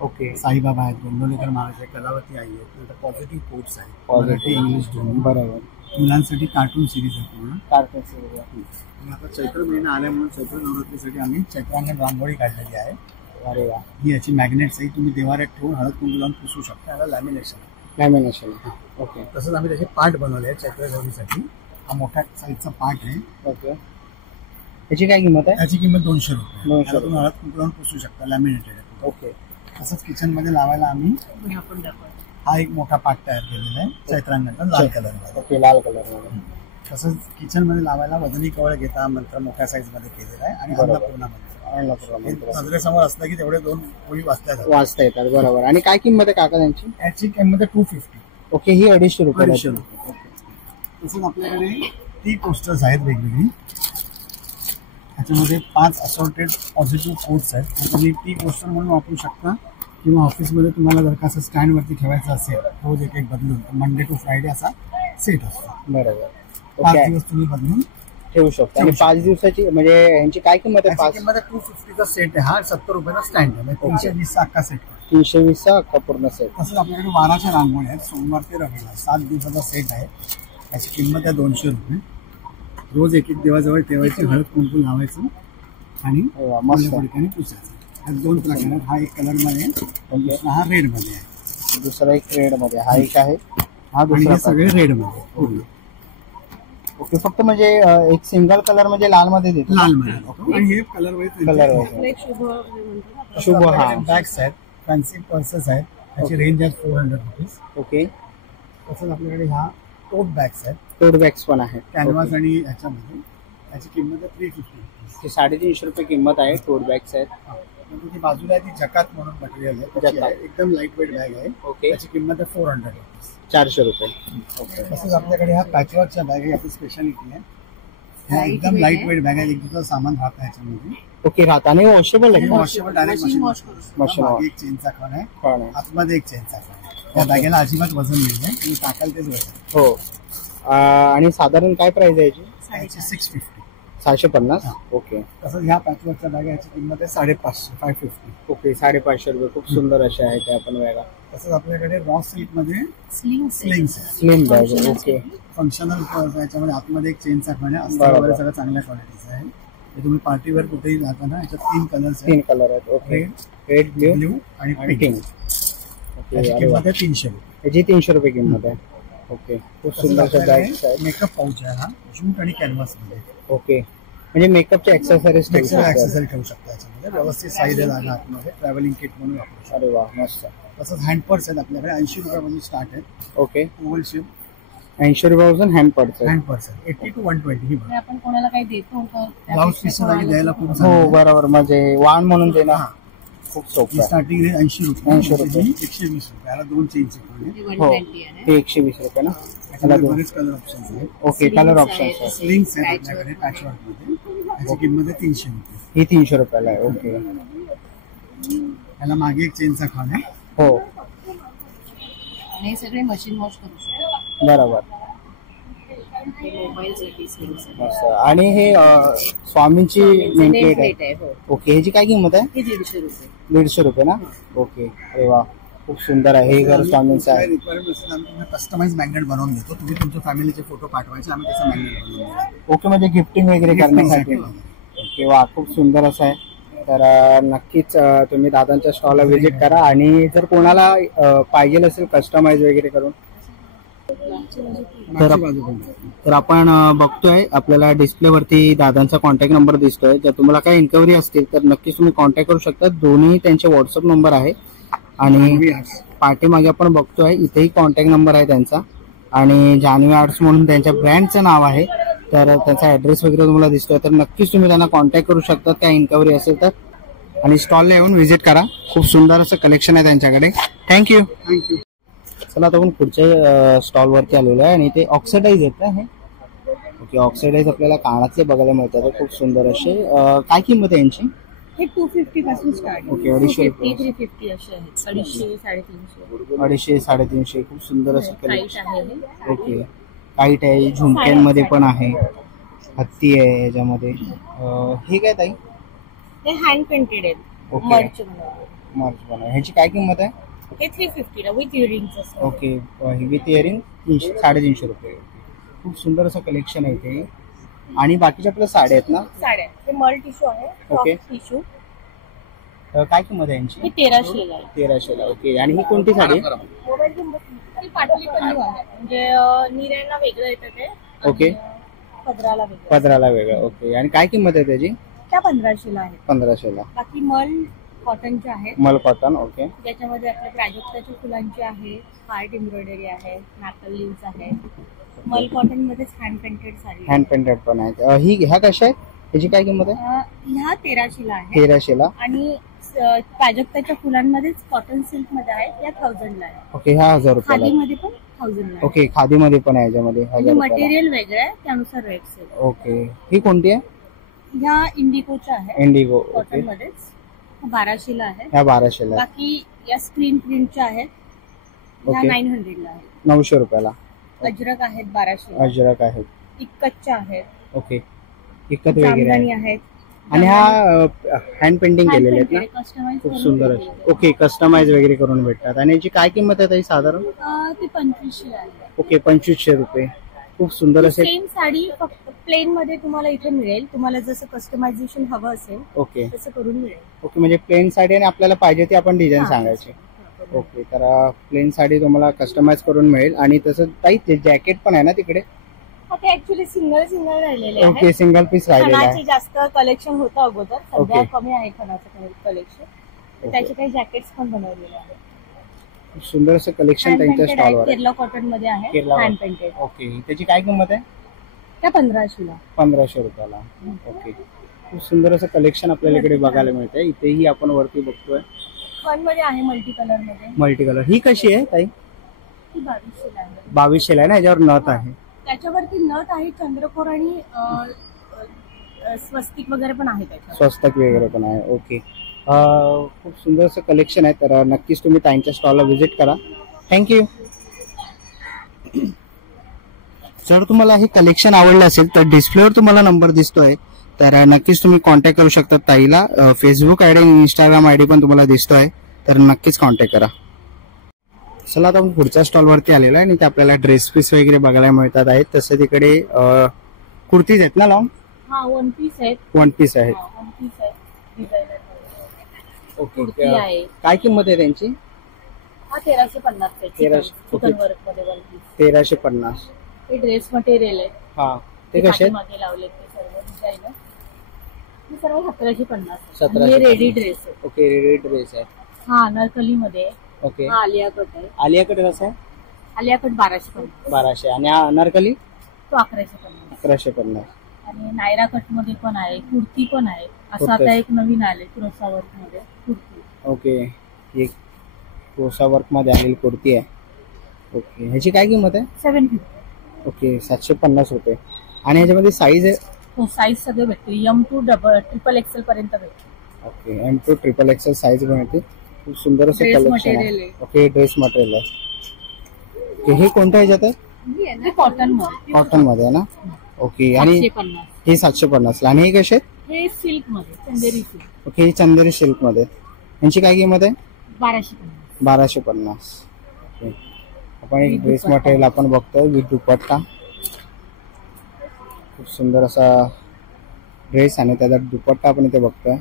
ओके. साईबाबा आहेत, गोंदवलेकर महाराज आहे, कलावती आई आहेत. नंतर पॉझिटिव्ह कोट्स आहेत, मराठी इंग्लिश दोन्ही. बरोबर. मुलांसाठी कार्टून सिरीज आहे पूर्ण. Cartoon series. आता चैत्र महिना आल्यामुळे चैत्र नवरात्रीसाठी आम्ही चैत्रांगण रांगोळी काढलेली आहे. अरे वा. ही याची मॅग्नेट्स आहे, तुम्ही देवाऱ्यात ठेवून हळद कुंकू लावून पुसू शकता. याला लॅमिनेशन. ओके. तसंच आम्ही त्याचे पार्ट बनवले आहेत चैत्र गौरीसाठी. हा मोठ्या साईजचा पार्ट आहे. ओके. त्याची काय किंमत आहे? त्याची किंमत 200 रुपये. त्याला तुम्ही हळद कुंकू लावून पुसू शकता, लॅमिनेटेड आहे. ओके. तसंच किचन मध्ये लावायला आम्ही हा एक मोठा पार्ट तयार केलेला आहे चैत्रांगण लाल कलर. ओके. लाल कलर मध्ये. तसंच किचन मध्ये लावायला वजनी कवळ घेता मंत्र मोठ्या साईज मध्ये केलेला आहे. आणि अन्नपूर्णा मंत्र नजरेसमोर असलं की तेवढे 2 ओळी वाचता येतात. बरोबर. आणि काय किंमत आहे काका त्यांची? याची किंमत आहे 250. ओके. ही 250 रुपये. तसंच आपल्याकडे टी पोस्टर्स आहेत वेगवेगळी. त्याच्यामध्ये 5 असॉर्टेड पॉझिटिव्ह कोट्स आहेत. तर तुम्ही टी पोस्टर म्हणून वापरू शकता, किंवा ऑफिसमध्ये तुम्हाला जर का असं स्टँडवरती ठेवायचं असेल रोज एक बदलून, मंडे टू फ्रायडे असा सेट असतो. बरोबर. 5 दिवस तुम्ही बदलून ठेवू शकता. आणि 5 दिवसाची म्हणजे यांची काय किंमत आहे? किंमत 250चा सेट आहे. हा 70 रुपयाचा स्टँड आहे. 320चा अख्खा सेट. 320चा अख्खा पूर्ण सेट. तसंच आपल्याकडे 12च्या रांगोळ्या आहेत, सोमवार ते रविवार 7 दिवसाचा सेट आहे. याची किंमत आहे 200 रुपये. रोज एक देवाजवळ ठेवायची, हळद कुंकू लावायचं आणि ठिकाणी पुसायचं. ह्या 2 प्रकार आहेत. हा एक कलर मध्ये आहे, दुसरा हा रेड मध्ये आहे. दुसरा एक रेड मध्ये. हा एक आहे, हा दुसरा सगळे रेड मध्ये. ओके. फक्त म्हणजे एक सिंगल कलर म्हणजे लाल मध्ये देतो. लाल मध्ये. आणि हे कलर वाईज शुभ. हा. बॅग्स आहेत, फॅन्सी पर्सेस आहेत. त्याची रेंज आहे 400 रुपीज. ओके. तसंच आपल्याकडे ह्या टोट बॅग्स आहेत. टोट बॅग्स पण आहेत कॅनव्हास आणि ह्याच्यामध्ये. याची किंमत आहे 350 रुपीज. 350 रुपये किंमत आहे. टोट बॅग्स आहेत. ती बाजूला आहे ती जकात म्हणून मटेरियल आहे, एकदम लाईट वेट बॅग आहे. ओके. त्याची किंमत आहे 400 रुपीज. 400 रुपये. ओके. तसंच आपल्याकडे ह्या पॅचवर्कच्या बॅग आहे, आपली स्पेशालिटी आहे. ह्या एकदम लाईट वेट बॅग आहे, एक दिवसाचं सामान राहतं ह्याच्यामध्ये. ओके. राहता आणि वॉशेबल आहे. Washable direct machine. एक चेनचा खण आहे, आतमध्ये एक चेनचा खण आहे. त्या बॅगेला अजिबात वजन नाही आहे, तुम्ही टाकाल तेच वजन. हो. आणि साधारण काय प्राइस आहे याची? 650. 650. ओके तसंच ह्या पॅचवर्कच्या बॅग याची किंमत आहे 550, 550. ओके 550 रुपये. खूप सुंदर अशा आहेत त्या आपण बॅगा. तसंच आपल्याकडे रॉ सिल्क मध्ये slings slings slim bag. Okay functional याच्यामध्ये आतमध्ये एक चेनचा खण आहे, अस्तर बरोबर. वगैरे सगळं चांगल्या क्वालिटीचं आहे. हे तुम्ही पार्टीवर कुठेही जाताना याच्यात 3 कलर्स 3 कलर आहेत. ओके रेड ब्ल्यू ब्ल्यू आणि आणि पिंक. पिंक. ओके याची अरे वा. किंमत आहे 300 रुपये. याची 300 रुपये किंमत आहे. ओके खूप सुंदर अशा बॅग्स आहेत. मेकअप पाऊच आहे हा, जूट आणि कॅनव्हास मध्ये. ओके म्हणजे मेकअपचे एक्सेसरीज ऍक्सेसरी ठेवू शकता याच्यामध्ये. व्यवस्थित साईज आहे आतमध्ये, ट्रॅव्हलिंग किट म्हणून वापरू शकता. अरे वा मस्त. तसंच हँड पर्स आहेत आपल्याकडे 80 रुपयापासून स्टार्ट आहे. ओके ओव्हल शेप 80 रुपयापासून हँड पर्स आहे. हँड पर्स आहे 80 to 120 ही बघा. आपण कोणाला काही देतो ब्लाऊज पीस द्यायला खूप हो चांगलं आहे. बरोबर म्हणजे वाण म्हणून देणं हा. खूप सोपं ही आहे. स्टार्टिंग रेंज 80 रुपये. 80 रुपये. 120 रुपये. याला 2 चेनचे खण आहे. हो ते 120 रुपये ना. याच्यामध्ये बरेच कलर ऑप्शन्स आहेत. ओके कलर ऑप्शन्स आहे. स्लिंग्स आहेत आपल्याकडे पॅचवर्क मध्ये. याची किंमत आहे 300 रुपये. ही 300 रुपयाला आहे. ओके याला मागे एक चेनचा खाण आहे. हो हे सगळे मशीन वॉश करू शकतो. बरोबर. मोबाईलसाठी स्लिंग्स मस्त. आणि हे स्वामींची नेम प्लेट आहे. आहे हो. ओके ह्याची काय किंमत आहे? हे 150 रुपये. 150 रुपये ना. ओके अरे वा खूप सुंदर आहे. हे घर स्वामींचं आहे. रिक्वायरमेंट असेल आम्ही तुम्हाला कस्टमाइज मॅग्नेट बनवून देतो. तुम्ही तुमच्या फॅमिलीचे फोटो पाठवायचे, आम्ही त्याचा मॅग्नेट बनवून देतो. ओके म्हणजे गिफ्टिंग वगैरे करण्यासाठी. ओके वा खूप सुंदर असं आहे. तर नक्कीच तुम्ही दादांच्या स्टॉलला व्हिजिट करा. आणि जर कोणाला पाहिजे असेल कस्टमाइज वगैरे करून तर आपण बघतोय आपल्याला डिस्प्लेवरती दादांचा कॉन्टॅक्ट नंबर दिसतोय. जर तुम्हाला काही इन्क्वायरी असतील तर नक्कीच तुम्ही कॉन्टॅक्ट करू शकता. दोन्ही त्यांचे व्हॉट्सअप नंबर आहे. आणि पाठीमागे आपण बघतोय इथेही कॉन्टॅक्ट नंबर आहे त्यांचा. आणि जान्हवी आर्ट्स म्हणून त्यांच्या ब्रँडचं नाव आहे. तर त्याचा ऍड्रेस वगैरे तुम्हाला दिसतोय. तर नक्कीच तुम्ही त्यांना कॉन्टॅक्ट करू शकता काही इन्क्वायरी असेल तर. आणि स्टॉलला येऊन व्हिजिट करा. खूप सुंदर असं कलेक्शन आहे त्यांच्याकडे. थँक्यू. चला आता आपण पुढच्या स्टॉलवरती आलेलो आहे. आणि ते ऑक्सिडाईज आहेत ना हे. ओके ऑक्सिडाईज आपल्याला कानातले बघायला मिळतात. खूप सुंदर असे. काय किंमत आहे यांची? हे 250 पासून स्टार्ट. ओके 250 350 असे आहेत. 250 350. 250 350. खूप सुंदर असं टाईट कलेक्शन. आहे हे. ओके काईट आहे, झुमक्यांमध्ये पण आहे, हत्ती आहे याच्यामध्ये. हे काय ताई? हे हँड पेंटेड आहेत. ओके. मर्च बनवले. मर्च बनव. ह्याची काय किंमत आहे? हे 350 ला विथ इयरिंग्स असतात. ओके विथ इयरिंग 350 रुपये. खूप सुंदर असं कलेक्शन आहे ते. आणि बाकीच्या आपल्या साड्या आहेत ना? साड्या हे मल टिश्यू आहे. ओके. टिश्यू काय किंमत आहे यांची? हे 1300 ला आहे. 1300 ला. ओके आणि ही कोणती साडी आहे? मोबाईल ही पाटली पल्लू आहे. म्हणजे निऱ्यांना वेगळं येतं ते. ओके. पदराला वेगळं. पदराला वेगळं. ओके आणि काय किंमत आहे त्याची? त्या 1500 ला आहे. 1500 ला. बाकी मल कॉटनचे आहेत. मल कॉटन. ओके ज्याच्यामध्ये आपल्या प्राजक्ताच्या फुलांची आहे, हार्ट एम्ब्रॉयडरी आहे, मॅपल लिव्स आहे. मल कॉटन मध्येच hand painted sari. Hand painted पण आहेत. ही ह्या कशा आहेत? त्याची काय किंमत आहे? ह्या 1300 ला आहे. 1300 ला. आणि प्राजक्ताच्या फुलांमध्येच कॉटन सिल्क मध्ये आहे. या 1000 ला आहे. ओके ह्या 1000 रुपयाला. खादीमध्ये पण 1000 ला आहे. ओके खादीमध्ये पण आहे याच्यामध्ये 1000 रुपयाला. मटेरियल वेगळं आहे त्यानुसार रेट सेल. ओके ही कोणती आहे? ह्या इंडिगोच्या आहे. इंडिगो. ओके कॉटन मध्येच 1200 ला आहे. ह्या 1200 ला. बाकी या स्क्रीन प्रिंटच्या आहेत. ह्या ओके. 900 ला आहेत. 900 रुपयाला. अजरक आहेत 1200 ला. अजरक आहेत. इक्कतच्या आहेत. ओके इकत वगैरे जामदानी आहे. आहेत. आणि ह्या हँड पेंटिंग केलेले आहेत ना? कस्टमाइज खूप सुंदर आहे. ओके कस्टमाइज वगैरे करून भेटतात. आणि याची काय किंमत आहे ताई साधारण? ती 2500 आहे. ओके 2500 रुपये. खूप सुंदर असे. सेम साडी फक्त प्लेन मध्ये तुम्हाला इथे मिळेल. तुम्हाला जसं कस्टमायझेशन हवं असेल ओके तसं करून मिळेल. ओके म्हणजे प्लेन साडी आणि आपल्याला पाहिजे ती आपण डिझाईन सांगायची. ओके तर प्लेन साडी तुम्हाला कस्टमाइज करून मिळेल. आणि तसं ताई जॅकेट पण आहे ना तिकडे? ते ऍक्च्युली सिंगल राहिलेले ओके आहे. सिंगल पीस राहिलेला आहे. खणाचे जास्त कलेक्शन होतं अगोदर. सध्या ओके. कमी आहे खणाचं कलेक्शन. त्याचे काही जॅकेट्स पण बनवलेले आहेत. खूप सुंदर असं कलेक्शन त्यांच्या स्टॉलवर आहे. केरला कॉटन मध्ये आहे. Kerala hand painted. ओके त्याची काय किंमत आहे? त्या 1500 ला. 1500 रुपयाला. ओके खूप सुंदर असं कलेक्शन आपल्याला इकडे बघायला मिळतंय. इथेही आपण वरती बघतोय खण मध्ये आहे मल्टी कलर मध्ये. Multi colour. ही कशी आहे ताई? ती 2200 ला आहे. 2200 ला आहे ना? याच्यावर नथ आहे. त्याच्यावरती नथ आहे, चंद्रकोर आणि स्वस्तिक वगैरे पण आहे त्याच्यावर. स्वस्तक वगैरे पण आहे. ओके खूप सुंदर असं कलेक्शन आहे. तर नक्कीच तुम्ही ताईंच्या स्टॉलला व्हिजिट करा. थँक्यू. जर तुम्हाला हे कलेक्शन आवडलं असेल तर डिस्प्लेवर तुम्हाला नंबर दिसतोय तर नक्कीच तुम्ही कॉन्टॅक्ट करू शकता ताईला. फेसबुक आयडी आणि इंस्टाग्राम आयडी पण तुम्हाला दिसतोय, तर नक्कीच कॉन्टॅक्ट करा. चला आता आपण पुढच्या स्टॉलवरती आलेलो आहे आणि ते आपल्याला ड्रेस पीस वगैरे बघायला मिळतात आहेत. तसं तिकडे कुर्तीज आहेत ना लॉंग? हा, वन पीस आहेत. वन पीस आहेत. वन पीस आहे, डिझायनर ओके. कुर्ती आहे. काय किंमत आहे त्यांची? हा 1350 आहे. 1300, चिकन वर्क मध्ये वन पीस. 1350. हे ड्रेस मटेरियल आहे. हा, ते कसे आहेत? मागे लावले ते सर्व डिझायनर. हे सर्व 1750. 1750. हे रेडी ड्रेस आहे. ओके, रेडी ड्रेस आहे. हा, अनारकली मध्ये आहे. ओके. हा आलिया कट आहे. आलिया कट कसं आहे? आलिया कट 1250. 1200. आणि हा अनारकली तो 1150. 1150. आणि नायरा कट मध्ये पण आहे, कुर्ती पण आहे. असं कुर्ती. आता एक नवीन आले क्रोसा वर्क मध्ये कुर्ती. ओके, एक कोसा वर्क मध्ये आलेली कुर्ती आहे. ओके, ह्याची काय किंमत आहे? 750. ओके, 750 रुपये. आणि ह्याच्यामध्ये साईज आहे? हो, साईज सगळे भेटते. M2 ट्रिपल एक्सेल पर्यंत भेटते. Okay, M2 triple XL size मिळते. खूप सुंदर असं ड्रेस कलेक्शन मटेरियल आहे. आहे. ओके, ड्रेस मटेरियल आहे. ओके, हे कोणत्या ह्याच्यात आहे? हे कॉटन मध्ये. कॉटन मध्ये आहे ना? ओके. आणि 750. हे 750 आणि हे कसे आहेत? हे सिल्क मध्ये, चंदेरी सिल्क. ओके, ही चंदेरी सिल्क मध्ये. यांची काय किंमत आहे? 1250. 1250. ओके. आपण एक ड्रेस मटेरियल आपण बघतोय विथ दुपट्टा. खूप सुंदर असा ड्रेस आणि त्याचा दुपट्टा आपण इथे बघतोय.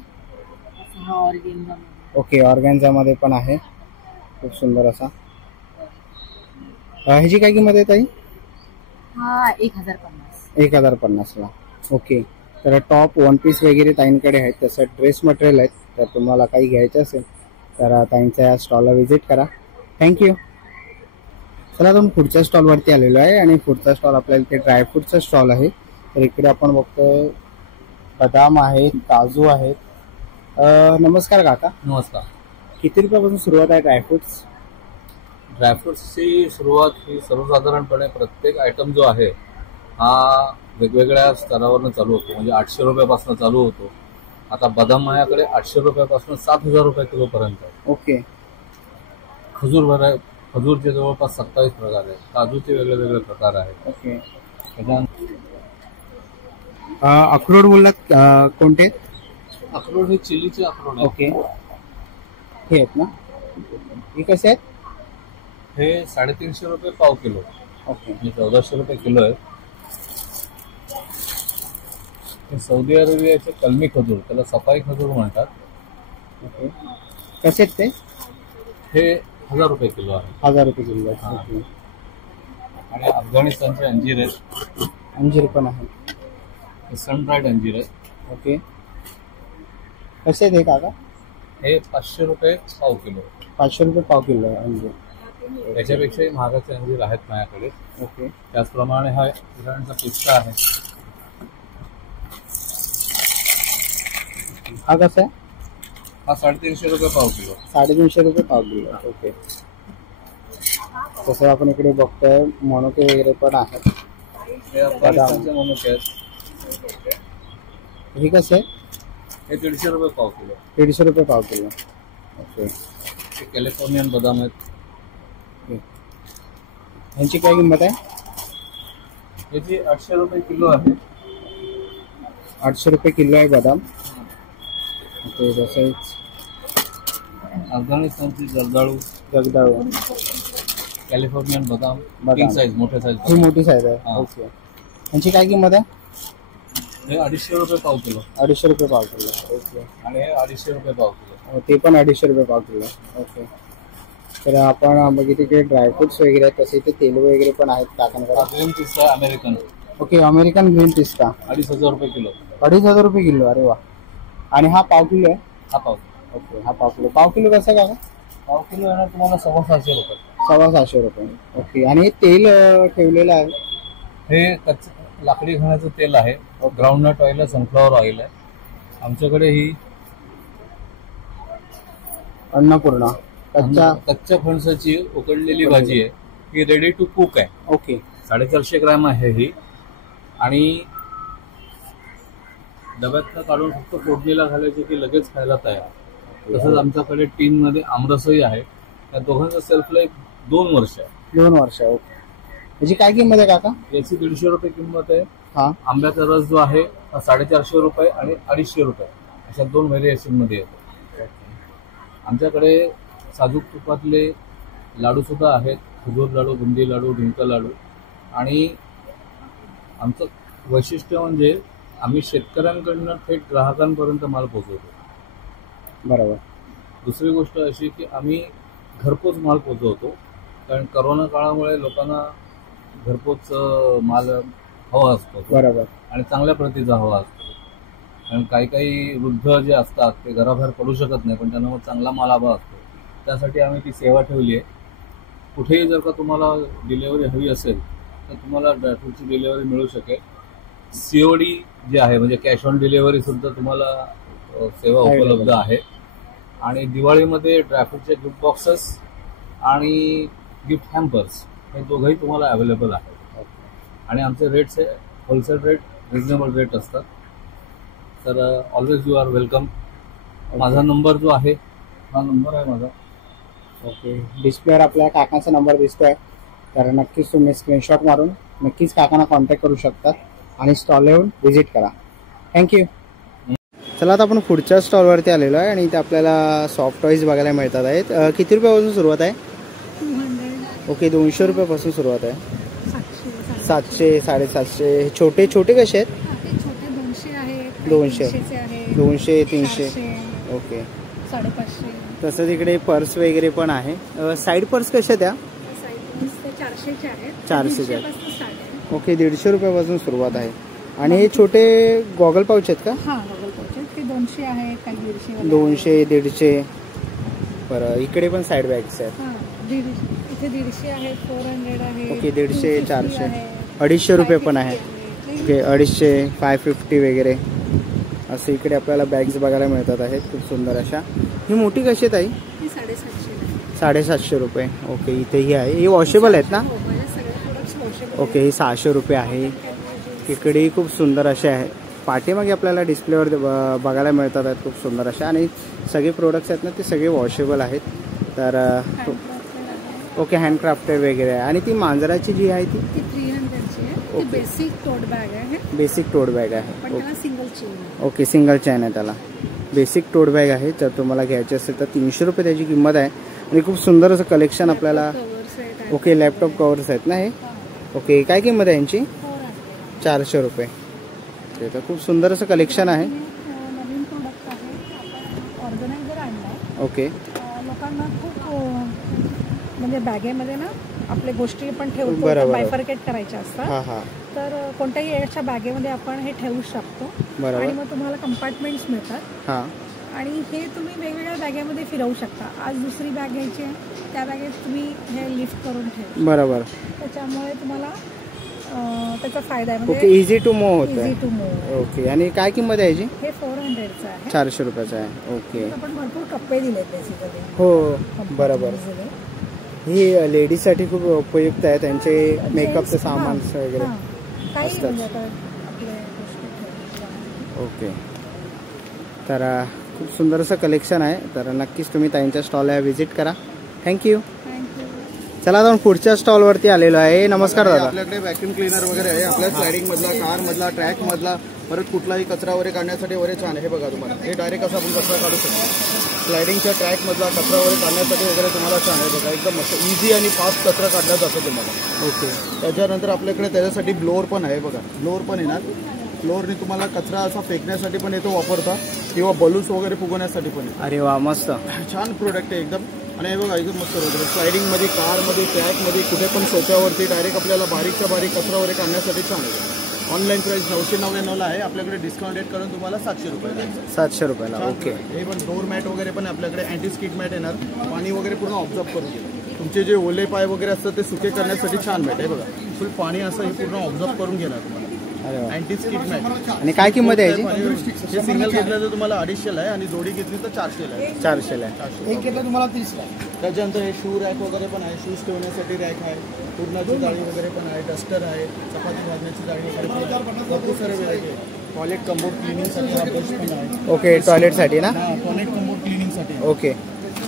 हा ऑर्गेन्झा मध्ये. ओके, ऑर्गॅन्झा मध्ये पण आहे. खूप सुंदर असा. ह्याची काय किंमत आहे ताई? हा 1050. 1050 ला. ओके, तर टॉप वन पीस वगैरे ताईंकडे आहेत. तसं ड्रेस मटेरियल आहेत. तर तुम्हाला काही घ्यायचं असेल तर ताईंच्या या स्टॉलला व्हिजिट करा. थँक्यू. चला आपण पुढच्या स्टॉलवरती आलेलो आहे आणि पुढचा स्टॉल आपल्याला इथे ड्रायफ्रूटचा स्टॉल आहे. तर इकडे आपण बघतोय बदाम आहेत, काजू आहेत. नमस्कार काका. नमस्कार. किती रुपयापासून सुरुवात आहे ड्रायफ्रुट्स? ड्रायफ्रुट्सची सुरुवात ही सर्वसाधारणपणे प्रत्येक आयटम जो आहे हा वेगवेगळ्या स्तरावरून चालू होतो. म्हणजे 800 रुपयापासून चालू होतो. आता बदाम माझ्याकडे 800 रुपयापासून 7000 रुपये किलो पर्यंत आहे. ओके. खजूरचे जवळपास 27 प्रकार आहेत. काजूचे वेगळे वेगळे प्रकार आहेत. ओके. त्याच्यानंतर अक्रोड बोललात कोणते? अक्रोड हे चिलीचे अक्रोड आहेत. ओके, हे आहेत ना? हे कसे आहेत? हे 350 रुपये पाव किलो. ओके. म्हणजे 1400 रुपये किलो आहे. हे सौदी अरेबियाचे कलमी खजूर, त्याला सफाई खजूर म्हणतात. ओके, कसे आहेत ते? हे 1000 रुपये किलो आहे. 1000 रुपये किलो आहे. ओके. आणि अफगाणिस्तानचे अंजीर आहेत. अंजीर पण आहे. हे सनड्राईड अंजीर आहेत. ओके, कसे आहेत हे काका? हे 500 रुपये पाव किलो. 500 रुपये पाव किलो आहे अंजीर. त्याच्यापेक्षाही महागाचे अंजीर आहेत माझ्याकडे. ओके. त्याचप्रमाणे हा इराणचा पिस्ता आहे. हा कसा आहे? हा 350 रुपये पाव किलो. 350 रुपये पाव किलो. ओके. तसं आपण इकडे बघतोय मनुके वगैरे पण आहेत. हे अफगाणिस्तानचे मनुके आहेत. हे कसे आहे? हे 150 रुपये पाव किलो. 150 रुपये पाव किलो. ओके. हे कॅलिफोर्नियन बदाम आहेत. यांची काय किंमत आहे? याची 800 रुपये किलो आहे. 800 रुपये किलो आहे बदाम. ओके. तसंच अफगाणिस्तानची जर्दाळू, कॅलिफोर्नियन बदाम, किंग साईज, मोठ्या साईज. ही मोठी साईज आहे. ओके. यांची काय किंमत आहे? हे 250 रुपये पाव किलो. 250 रुपये पाव किलो. ओके. आणि हे 250 रुपये पाव किलो. ते पण 250 रुपये पाव किलो. ओके. तर आपण बघितले की ड्रायफ्रुट्स वगैरे आहेत. तसे इथे तेल वगैरे पण आहेत काकांकडे. ग्रीन पिस्ता अमेरिकन. ओके, अमेरिकन ग्रीन पिस्ता 2500 रुपये किलो. 2500 रुपये किलो. अरे वा. आणि हा पाव किलो आहे? हा पाव. ओके, हा पाव किलो. पाव किलो कसं काका? पाव किलो येणार तुम्हाला 750 रुपये. 750 रुपये. ओके. आणि हे तेल ठेवलेलं आहे? हे लाकडी घाण्याचं तेल आहे. ग्राउंडनट ऑइल आहे, सनफ्लॉवर ऑइल आहे. आमच्याकडे ही अन्नपूर्णा कच्च्या फणसाची उकडलेली भाजी आहे. ही रेडी टू कुक आहे. ओके. 450 ग्रॅम आहे ही. आणि डब्यातनं काढून फक्त फोडणीला घालायची की लगेच खायला तयार. तसंच आमच्याकडे टीन मध्ये आमरसही आहे. त्या दोघांचा सेल्फ लाईफ 2 वर्ष आहे. 2 वर्ष. ओके. याची काय किंमत आहे काका? याची 150 रुपये किंमत आहे. हा, आंब्याचा रस जो आहे 450 रुपये आणि 250 रुपये अशा 2 व्हेरिएशन मध्ये येतो. आमच्याकडे साजूक तुपातले लाडू सुद्धा आहेत, खजूर लाडू, बुंदी लाडू, डिंक लाडू. आणि आमचं वैशिष्ट्य म्हणजे आम्ही शेतकऱ्यांकडनं थेट ग्राहकांपर्यंत माल पोहोचवतो. बरोबर. दुसरी गोष्ट अशी की आम्ही घरपोच माल पोहोचवतो, कारण करोना काळामुळे लोकांना घरपोच माल हवा असतो. बरोबर. आणि चांगल्या प्रतीचा हवा असतो. कारण काही वृद्ध जे असतात ते घराबाहेर पडू शकत नाही, पण त्यांना मग चांगला माल हवा असतो. त्यासाठी आम्ही ती सेवा ठेवली आहे. कुठेही जर का तुम्हाला डिलेवरी हवी असेल तर तुम्हाला ड्रायफ्रूटची डिलेवरी मिळू शकेल. COD जे आहे म्हणजे कॅश ऑन डिलेवरी सुद्धा तुम्हाला सेवा उपलब्ध आहे. आणि दिवाळीमध्ये ड्रायफ्रूटचे गिफ्ट बॉक्सेस आणि गिफ्ट हॅम्पर्स हे दोघंही तुम्हाला अवेलेबल आहेत. आणि आमचे रेट्स हे होलसेल रेट, रिजनेबल रेट असतात. तर ऑलवेज यू आर वेलकम. माझा नंबर जो आहे हा नंबर आहे माझा. ओके, डिस्प्लेवर आपल्या काकांचा नंबर दिसतोय, तर नक्कीच तुम्ही स्क्रीनशॉट मारून नक्कीच काकांना कॉन्टॅक्ट करू शकता आणि स्टॉल येऊन व्हिजिट करा. थँक्यू. चला आता आपण पुढच्या स्टॉलवरती आलेलो आहे आणि इथे आपल्याला सॉफ्ट टॉईज बघायला मिळतात आहेत. किती रुपयापासून सुरुवात आहे? 200, ओके, 200 रुपयापासून सुरुवात आहे. 700, 750. छोटे छोटे कसे आहेत? छोटे 200 आहेत, 200, 200, 300. ओके, 550. तसंच इकडे पर्स वगैरे पण आहे. साईड पर्स कशा त्या? 400चे आहेत. 400चे. 150 आहे. ओके, 150 रुपयापासून सुरुवात आहे. आणि हे छोटे गॉगल पाऊच आहेत का? हां, गॉगल पाऊच आहेत. ते 200 आहेत, काही 150. 200, 150. बरं, इकडे पण साईड बॅग्स आहेत. हां, 150. इथे 150 आहेत, 400 आहे. ओके, 150, 400, 250 रुपये पण आहे. ओके, 250, 550 वगैरे असं इकडे आपल्याला बॅग्स बघायला मिळतात आहेत, खूप सुंदर अशा. ही मोठी कशी आहेत आई? 750 रुपये. ओके, इथेही आहे. ही वॉशेबल आहेत ना? ओके, ही 600 रुपये आहे. इकडेही खूप सुंदर असे आहेत. पाठीमागे आपल्याला डिस्प्लेवर बघायला मिळतात आहेत खूप सुंदर अशा. आणि सगळे प्रोडक्ट्स आहेत ना ते सगळे वॉशेबल आहेत. तर ओके, हँडक्राफ्टेड वगैरे आहे. आणि ती मांजराची जी आहे ती 300ची आहे. बेसिक टोट बॅग आहे. बेसिक टोट बॅग आहे. पण त्याला सिंगल चेन आहे. ओके, सिंगल चेन आहे त्याला. बेसिक टोट बॅग आहे. जर तुम्हाला घ्यायची असेल तर 300 रुपये त्याची किंमत आहे. आणि खूप सुंदर असं कलेक्शन आपल्याला. ओके, लॅपटॉप कवर्स आहेत ना हे. ओके, काय किंमत आहे यांची? 400 रुपये. तर खूप सुंदर असं कलेक्शन आहे. नवीन प्रोडक्ट आहे. ऑर्गनायझर आणला. ओके, लोकांना खूप म्हणजे बॅगेमध्ये ना आपल्या गोष्टी पण ठेवतो, बरोबर. बायफर्केट करायच्या असतात. हां हां, तर कोणत्याही याच्या बॅगेमध्ये आपण हे ठेवू शकतो. बरोबर. आणि मग तुम्हाला कंपार्टमेंट्स मिळतात. हां, आणि हे तुम्ही वेगवेगळ्या बॅगेमध्ये फिरवू शकता. आज दुसरी बॅग घ्यायची आहे, त्या बॅगेत तुम्ही हे लिफ्ट करून ठेवा. बरोबर. त्याच्यामुळे तुम्हाला त्याचा फायदा आहे. ओके, म्हणजे इझी टू मूव्ह होतं इझी आहे. To move. ओके, आणि काय किंमत आहे याची? हे 400चं आहे. 400 रुपयाचं आहे. ओके, आपण भरपूर कप्पे दिलेत बेसिकली. हो, बरोबर. ही लेडीजसाठी खूप उपयुक्त आहे. त्यांचे मेकअपचं सामान वगैरे असतात. ओके, तर खूप सुंदर असं कलेक्शन आहे. तर नक्कीच तुम्ही त्यांच्या स्टॉलला व्हिजिट करा. थँक्यू. चला आता पुढच्या स्टॉलवरती आलेलो आहे. नमस्कार दादा. आपल्याकडे व्हॅक्यूम क्लीनर वगैरे आहे. आपल्या स्लायडिंग मधला, कार मधला, ट्रॅक मधला, परत कुठलाही कचरा वगैरे काढण्यासाठी वगैरे छान आहे. हे बघा तुम्हाला हे डायरेक्ट असं आपण कचरा काढू शकतो. स्लायडिंगच्या ट्रॅक मधला कचरा वगैरे काढण्यासाठी वगैरे तुम्हाला छान आहे. बघा एकदम मस्त इझी आणि फास्ट कचरा काढला जातो तुम्हाला. ओके, त्याच्यानंतर आपल्याकडे त्याच्यासाठी ब्लोअर पण आहे. बघा ब्लोअर पण येणार. फ्लोअरने तुम्हाला कचरा असा फेकण्यासाठी पण येतो वापरता, किंवा बलून्स वगैरे फुगवण्यासाठी पण. अरे वा, मस्त छान प्रोडक्ट आहे एकदम. आणि हे बघा एकदम मस्त वगैरे स्लायडिंगमध्ये, कारमध्ये, ट्रॅकमध्ये, कुठे पण सोप्यावरती डायरेक्ट आपल्याला बारीकच्या बारीक कचरा वगैरे काढण्यासाठी छान आहे. ऑनलाईन प्राइस 999 आहे. आपल्याकडे डिस्काउंट रेट करून तुम्हाला 700 रुपये. 700 रुपयाला. ओके, हे पण डोर मॅट वगैरे पण आपल्याकडे अँटी स्किड मॅट येणार. पाणी वगैरे पूर्ण ऑब्झर्व करून घेणार. तुमचे जे ओले पाय वगैरे असतात ते सुके करण्यासाठी छान मॅट आहे. बघा फुल पाणी असं हे पूर्ण ऑब्झर्व करून घेणार तुम्हाला. Anti skid mat. आणि काय किंमत आहे याची? हे सिंगल घेतलं तर तुम्हाला 250 आहे आणि जोडी घेतली तर 400 आहे. 400 आहे. एक घेतलं तुम्हाला 30 आहे. त्याच्यानंतर हे शू रॅक वगैरे पण आहे. शूज ठेवण्यासाठी रॅक आहे. पूर्णाची जाळी वगैरे पण आहे. डस्टर आहे. चपाती भाजण्याची जाळी वगैरे भरपूर सारे व्हेरायटी आहे. टॉयलेट कम्बोर्ड क्लिनिंगसाठी हा ब्रश पण आहे. ओके, टॉयलेटसाठी ना? टॉयलेट कम्बोर्ड क्लिनिंगसाठी. ओके,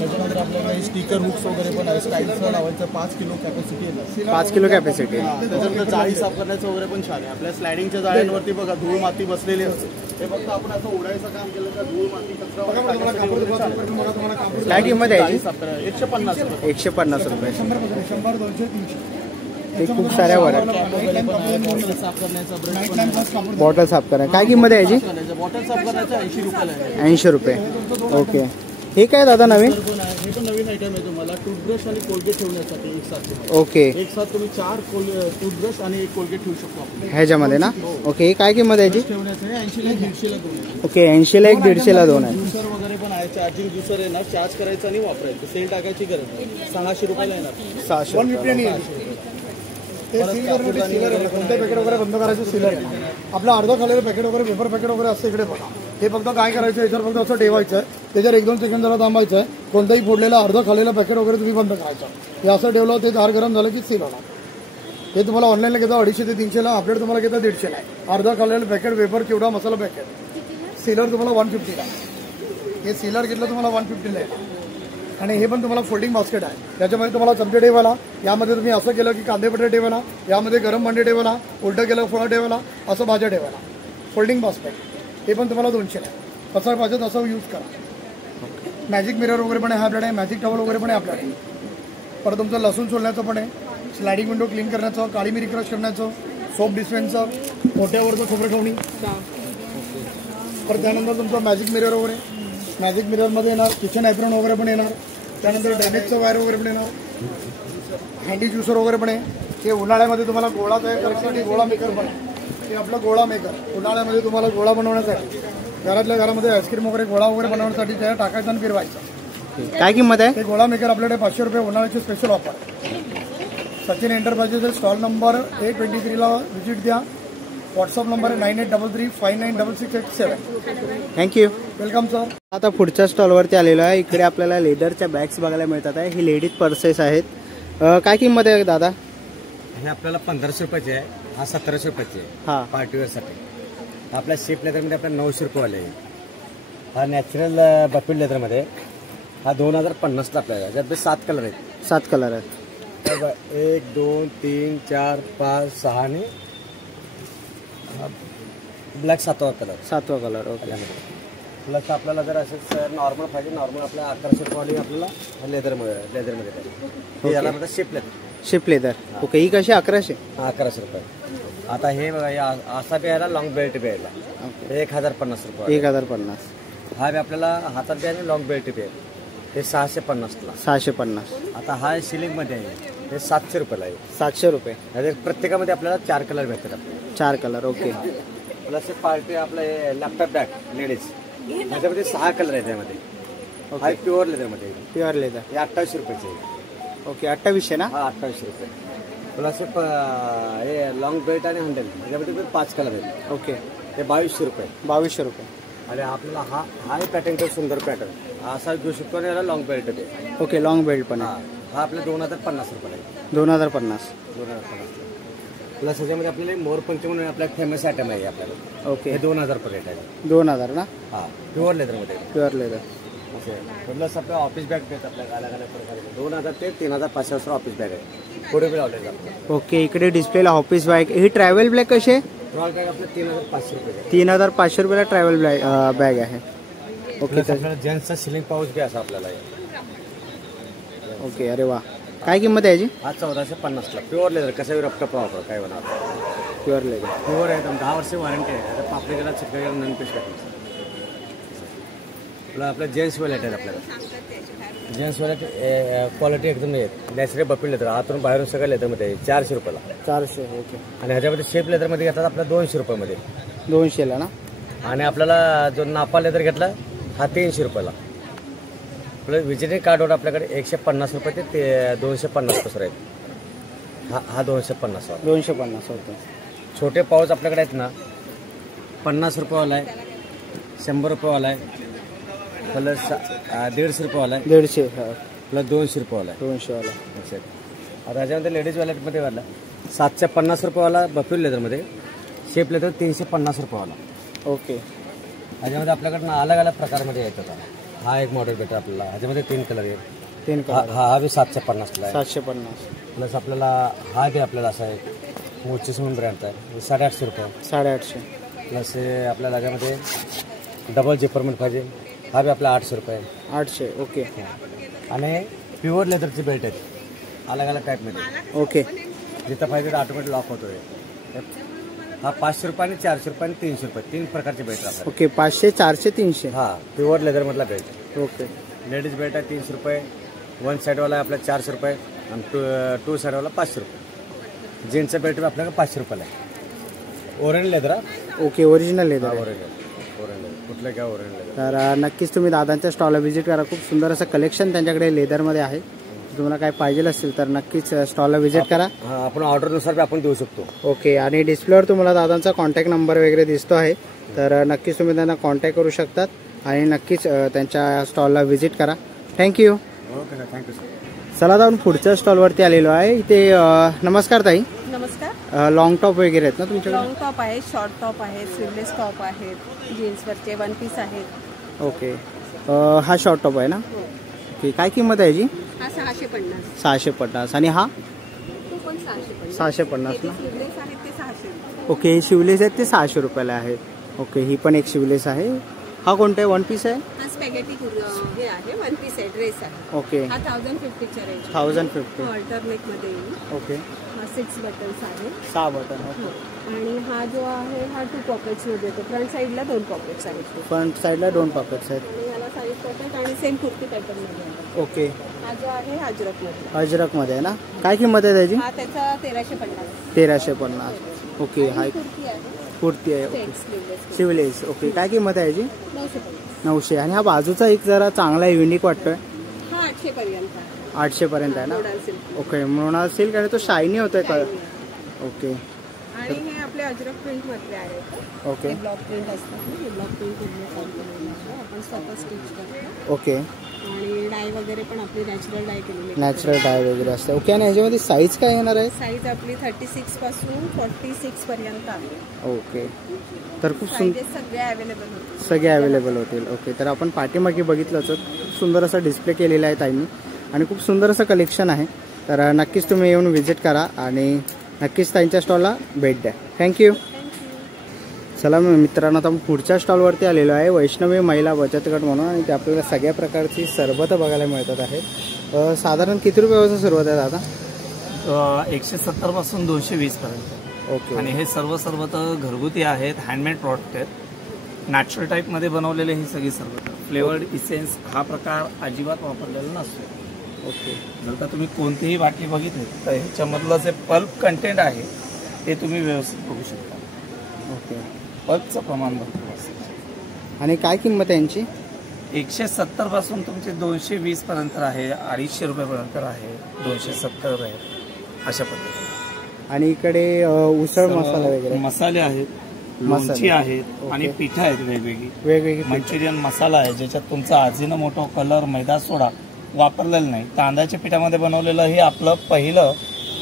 त्याच्यानंतर आपल्याकडे स्टिकर हुक्स वगैरे पण आहे. स्टाईल्सला लावायचं 5 किलो कॅपॅसिटी आहे. 5 किलो कॅपॅसिटी. त्याच्यानंतर जाळी साफ करण्याचं वगैरे पण छान आहे. आपल्या स्लायडिंगच्या जाळ्यांवरती बघा धूळ माती बसलेली असते. हे फक्त आपण असं ओढायचं काम केलं तर धूळ माती कचरा काय किंमत आहे? 150 रुपये. 150 रुपये. 100, 200, 300. हे खूप साऱ्या व्हरायटी. साफ करण्याचा ब्रश पण बॉटल साफ करा. काय किंमत आहे याची? बॉटल साफ करायचं 80 रुपयाला आहे. 80 रुपये. ओके. हे काय दादा नवीन? हे पण नवीन आयटम आहे तुम्हाला. टूथब्रश आणि कोलगेट ठेवण्यासाठी एक साथ. ओके. एक साथ तुम्ही 4 टूथब्रश आणि एक कोलगेट ठेवू शकतो आपण ह्याच्यामध्ये ना. ओके. हे काय किंमत आहे याची? ठेवण्याचं 80 ला 150 ला 2. ओके. 80 ला 1, 150 ला 2 आहे. ज्युसर वगैरे पण आहे. चार्जिंग ज्युसर आहे ना. चार्ज करायचं आणि वापरायचं. सेल टाकायची गरज नाही. 600 रुपयाला येणार. 600. 150 ते सील करण्याचे सीलर आहे. कोणते पॅकेट वगैरे बंद करायचं सीलर आहे. आपलं अर्ध खाल्लेलं पॅकेट वगैरे पेपर पॅकेट वगैरे असतं इकडे बघा. हे फक्त काय करायचं याच्यावर फक्त असं ठेवायचं आहे. त्याच्यावर 1-2 सेकंद जरा थांबायचं आहे. कोणताही फोडलेलं अर्ध खाल्लेलं पॅकेट वगैरे तुम्ही बंद करायचं. हे असं ठेवलं ते धार गरम झालं की सील होणार. हे तुम्हाला ऑनलाईनला घेता 250 ते 300 ला. आपल्याकडे तुम्हाला घेता 150 ला. अर्ध खाल्लेलं पॅकेट पेपर किंवा मसाला पॅकेट. सीलर तुम्हाला 150 ला. हे सीलर घेतलं तुम्हाला 150 ला आहे. आणि हे पण तुम्हाला फोल्डिंग बास्केट आहे. त्याच्यामध्ये तुम्हाला चमचे ठेवायला. यामध्ये तुम्ही असं केलं की कांदे बटाटे ठेवायला. यामध्ये गरम भांडे ठेवायला. उलटं केलं फळं ठेवायला. असं भाज्या ठेवायला. Folding basket. हे पण तुम्हाला 200 आहे. कसं पाहिजे तसं यूज करा. मॅजिक मिरर वगैरे पण आहे आपल्याकडे. मॅजिक टॉवल वगैरे पण आहे आपल्याकडे. परत तुमचं लसूण सोलण्याचं पण आहे. स्लायडिंग विंडो क्लीन करण्याचं. काळी मिरी क्रश करण्याचं. Soap dispenser. मोठ्यावरचं खोबरं खवणी. परत त्यानंतर तुमचं मॅजिक मिरर वगैरे. मॅजिक मिररमध्ये येणार. किचन ॲप्रॉन वगैरे पण येणार. त्यानंतर डॅमेजचं वायर वगैरे पण येणार. हँडी ज्युसर वगैरे पण आहे. हे उन्हाळ्यामध्ये तुम्हाला गोळा तयार करण्यासाठी गोळा मेकर पण आहे. हे आपलं गोळा मेकर. उन्हाळ्यामध्ये तुम्हाला गोळा बनवण्यासाठी घरातल्या घरामध्ये आईस्क्रीम वगैरे गोळा वगैरे बनवण्यासाठी त्या टाकायचं आणि फिरवायचं. काय किंमत आहे? हे गोळा मेकर आपल्याकडे 500 रुपये. उन्हाळ्याची special offer. Sachin enterprises stall number A23 ला व्हिजिट द्या. व्हॉट्सअप नंबर आहे 9833596687. थँक्यू. Welcome sir. आता पुढच्या स्टॉलवरती आलेलो आहे. इकडे आपल्याला लेदरच्या बॅग्स बघायला मिळतात आहे. ही लेडीज पर्सेस आहेत. काय किंमत आहे दादा? हे आपल्याला 1500 रुपयाचे आहे. हा 1700 रुपयाचे आहे. हा पार्टीवेअरसाठी. आपल्या शेप लेदरमध्ये आपल्या 900 रुपयेवाले आहे. हा नॅचरल बफेट लेदरमध्ये हा 2050ला आपल्याला. ज्यात 7 कलर आहेत. 7 कलर आहेत. 1 2 3 4 5 6 आणि ब्लॅक 7वा कलर. 7वा कलर. ओके. प्लस आपल्याला जर असंच नॉर्मल पाहिजे. नॉर्मल आपल्या 1100 रुपये आपल्याला लेदरमध्ये पाहिजे. याला म्हणतात shape leather. Shape leather. Okay. ही कशी? 1100. 1100 रुपये. आता हे बघा असा बी यायला लॉंग बेल्ट बी यायला 1050 रुपये. 1050. हा बी आपल्याला हातात बी आणि लॉंग बेल्ट बी आहे. हे 650ला. 650. आता हा सिलिंगमध्ये आहे. हे 700 रुपयाला आहे. 700 रुपये. प्रत्येकामध्ये आपल्याला 4 कलर भेटतात. आपल्याला 4 कलर. ओके. प्लस पार्टी आपलं हे लॅपटॉप बॅग लेडीज. त्याच्यामध्ये 6 कलर आहे त्यामध्ये. हा प्युअर लेदरमध्ये. Pure leather. हे 2800 रुपयाचे आहे. ओके. 2800 ना. हा 2800 रुपये. प्लस हे लॉंग बेल्ट आणि हँडल त्याच्यामध्ये 5 कलर आहेत. ओके. हे 2200 रुपये. 2200 रुपये. आणि आपल्याला हा पॅटर्न तर सुंदर पॅटर्न असा घेऊ शकतो. आणि याला लॉंग बेल्ट आहे. ओके. लॉंग बेल्ट पण आहे. हा आपल्या 2050 रुपये आहे. 2050. प्लस याच्यामध्ये आपल्याला मोरपंच म्हणून आपला फेमस आयटम आहे आपल्याला. ओके. हे 2000 रुपये रेट आहे. 2000 ना. हा प्युअर लेदरमध्ये. Pure leather. प्लस आपल्या ऑफिस बॅग देत आपल्याला अलग अलग प्रकारे 2000 ते 3500 ऑफिस बॅग आहे. पुढे बी लावले जातात. ओके. इकडे डिस्प्लेला ऑफिस बॅग. ही ट्रॅव्हल बॅग कशी आहे? ट्रॅव्हल बॅग आपल्या 3500 रुपये. 3500 रुपयाला ट्रॅव्हल बॅग आहे. ओके. आपल्याला जेंट्सचा सिलिंग पाऊच बी असा आपल्याला. ओके. अरे वा. काय किंमत आहे याची? हा 1450ला. Pure leather. कसं रफ्टप वापर काय होणार. Pure leather. प्युअर आहे. 10 वर्ष वॉरंटी आहे. आता पापलेला चिकन नन पेश करायचं. आपलं जेंट्स वॉलेट आहेत. आपल्याला जेंट्स वॉलेट क्वालिटी एकदम आहे. Natural Buffett leather. आतून बाहेरून सगळं लेदरमध्ये आहे. 400 रुपयाला. 400. ओके. आणि ह्याच्यामध्ये शेप लेदरमध्ये घेतात आपल्याला 200 रुपयामध्ये. 200ला ना. आणि आपल्याला जो नापा लेदर घेतला हा 300 रुपयाला. प्लस व्हिजिटिंग कार्डवर आपल्याकडे 150 रुपये ते 250 कसं आहेत. हा 250. 250 होतं. छोटे पाऊच आपल्याकडे आहेत ना. 50 रुपयेवाला आहे. 100 रुपयेवाला आहे. प्लस 150 रुपयेवाला आहे. 150. प्लस 200 रुपयेवाला आहे. 200वाला. आता याच्यामध्ये लेडीज वॉलेटमध्ये वाला 750 रुपयेवाला बफेट लेदरमध्ये. शेप लेदर 350 रुपयेवाला. ओके. याच्यामध्ये आपल्याकडनं अलग अलग प्रकारमध्ये येत होता. हा एक मॉडेल भेटेल आपल्याला, ह्याच्यामध्ये 3 कलर येईल. 3 हा कलर. हा बी 750 आहे. 750. प्लस आपल्याला हा बी आपल्याला असा आहे मोचीस म्हणून ब्रँड आहे, 850 रुपये. 850. प्लस हे आपल्याला ह्याच्यामध्ये डबल झिपरमेंट पाहिजे, हा बी आपला 800 रुपये. 800. ओके. आणि प्युअर लेदरची बेल्ट आहेत अलग अलग टाईपमध्ये. ओके. जिथं पाहिजे तर ऑटोमॅटिक लॉक होतोय. हा 500 रुपये आणि 400 रुपये आणि 300 रुपये 3 प्रकारचे बेल्ट राहतात. ओके. 500, 400, 300. हा प्युअर लेदर मधला बेल्ट. ओके. लेडीज बेल्ट आहे 300 रुपये, 1 साईडवाला आहे आपला 400 रुपये आणि 2 साईडवाला 500 रुपये. जेंट्सचा बेल्ट आपल्याला 500 रुपयाला आहे. Original leather. Okay. Original leather. Original कुठलं काय ओरिजिनल लेदर. तर नक्कीच तुम्ही दादांच्या स्टॉलला व्हिजिट करा. खूप सुंदर असं कलेक्शन त्यांच्याकडे लेदरमध्ये आहे. तुम्हाला काय पाहिजे असेल तर नक्कीच स्टॉलला व्हिजिट करा. हा आपण ऑर्डरनुसार आपण देऊ शकतो. ओके. आणि डिस्प्लेवर तुम्हाला दादांचा कॉन्टॅक्ट नंबर वगैरे दिसतो आहे, तर नक्कीच तुम्ही त्यांना कॉन्टॅक्ट करू शकतात आणि नक्कीच त्यांच्या स्टॉलला व्हिजिट करा. Thank you. Okay sir, thank you sir. चला जाऊन पुढच्या स्टॉलवरती आलेलो आहे. इथे नमस्कार ताई. नमस्कार. लॉंग टॉप वगैरे आहेत ना तुमच्याकडे? लॉंग टॉप आहे, शॉर्ट टॉप आहे, स्लीवलेस टॉप आहेत, जीन्सवरचे 1 पीस आहेत. ओके. हा शॉर्ट टॉप आहे ना? ओके. काय किंमत आहे याची? हा 650. 650. आणि हा तो पण 650. 650 ना? स्लीवलेस आहेत ते 600. ओके. हे शिवलेस आहेत ते 600 रुपयाला आहेत. ओके. ही पण एक शिवलेस आहे. हा कोणता आहे? 1 पीस आहे? हा स्पॅगेटी हे आहे, 1 पीस आहे, ड्रेस आहे. ओके. हा 1050च्या रेंज. 1050. अल्टरनेट मध्ये येईल. ओके. हा 6 बटन्स आहे. 6 बटन. ओके. आणि हा जो आहे हा 2 पॉकेट्स मध्ये येतो. फ्रंट साईडला 2 पॉकेट्स आहेत. फ्रंट साईडला 2 पॉकेट्स आहेत. आणि याला साईड पॉकेट आणि सेम कुर्ती पॅटर्न मध्ये आहे. ओके. हा जो आहे अजरक मध्ये. अजरक मध्ये आहे ना? काय किंमत आहे त्याची? हा त्याचा 1350. 1350. ओके. हा कुर्ती आहे. कुर्ती आहे. ओके. स्लीवलेस. शिवलेस. ओके. काय किंमत आहे याची? 950. 900. आणि हा बाजूचा एक जरा चांगला युनिक वाटतोय. हा 800 पर्यंत आहे. 800 पर्यंत आहे ना? Modal silk. Okay. Mrinal silk आणि तो शायनी होतोय का? ओके. आणि हे आपले अजरक प्रिंट मधले आहेत. ओके. हे ब्लॉक प्रिंट असतात. हे ब्लॉक प्रिंट आपण स्वतः स्टिच करतो. ओके. आणि डाय वगैरे पण आपली नॅचरल डाय केलेली. नॅचरल डाय वगैरे असते. ओके. आणि ह्याच्यामध्ये साईज काय येणार आहे? साईज आपली 36 पासून 46 पर्यंत आहे. ओके. तर खूप साईजेस सगळे अवेलेबल होतील. सगळे अवेलेबल होतील. ओके. तर आपण पाठीमागे बघितलंच खूप सुंदर असा डिस्प्ले केलेला आहे ताईंनी आणि खूप सुंदर असं कलेक्शन आहे. तर नक्कीच तुम्ही येऊन व्हिजिट करा आणि नक्कीच त्यांच्या स्टॉलला भेट द्या. थँक्यू. चला मित्रांनो, आता पुढच्या स्टॉलवरती आलेलो आहे. वैष्णवी महिला बचत गट म्हणून, आणि ते आपल्याला सगळ्या प्रकारची सरबतं बघायला मिळतात आहेत. साधारण किती रुपयापासून सुरुवात आहे दादा? 170 पासून 220 पर्यंत. ओके. आणि हे सर्व सरबतं घरगुती आहेत, हँडमेड प्रॉडक्ट आहेत, नॅचरल टाईपमध्ये बनवलेले ही सगळी सरबतं. फ्लेवर्ड इसेन्स हा प्रकार अजिबात वापरलेला नसतो. ओके. जर का तुम्ही कोणतीही बाटली बघितली तर ह्याच्यामधलं जे पल्प कंटेंट आहे ते तुम्ही व्यवस्थित बघू शकता. ओके. पल्पचं प्रमाण भरपूर असतं. आणि काय किंमत आहे यांची? 170 पासून तुमचे 220 पर्यंत आहे, 250 रुपयापर्यंत आहे, 270 आहे, अशा पद्धतीने. आणि इकडे उसळ मसाला वगैरे मसाले आहेत, लोणची आहेत आणि पिठं आहेत वेगवेगळी. मंचुरियन मसाला आहे ज्याच्यात तुमचा अजिनोमोटो, कलर, मैदा, सोडा वापरलेलं नाही. तांदळाच्या पिठामध्ये बनवलेलं हे आपलं पहिलं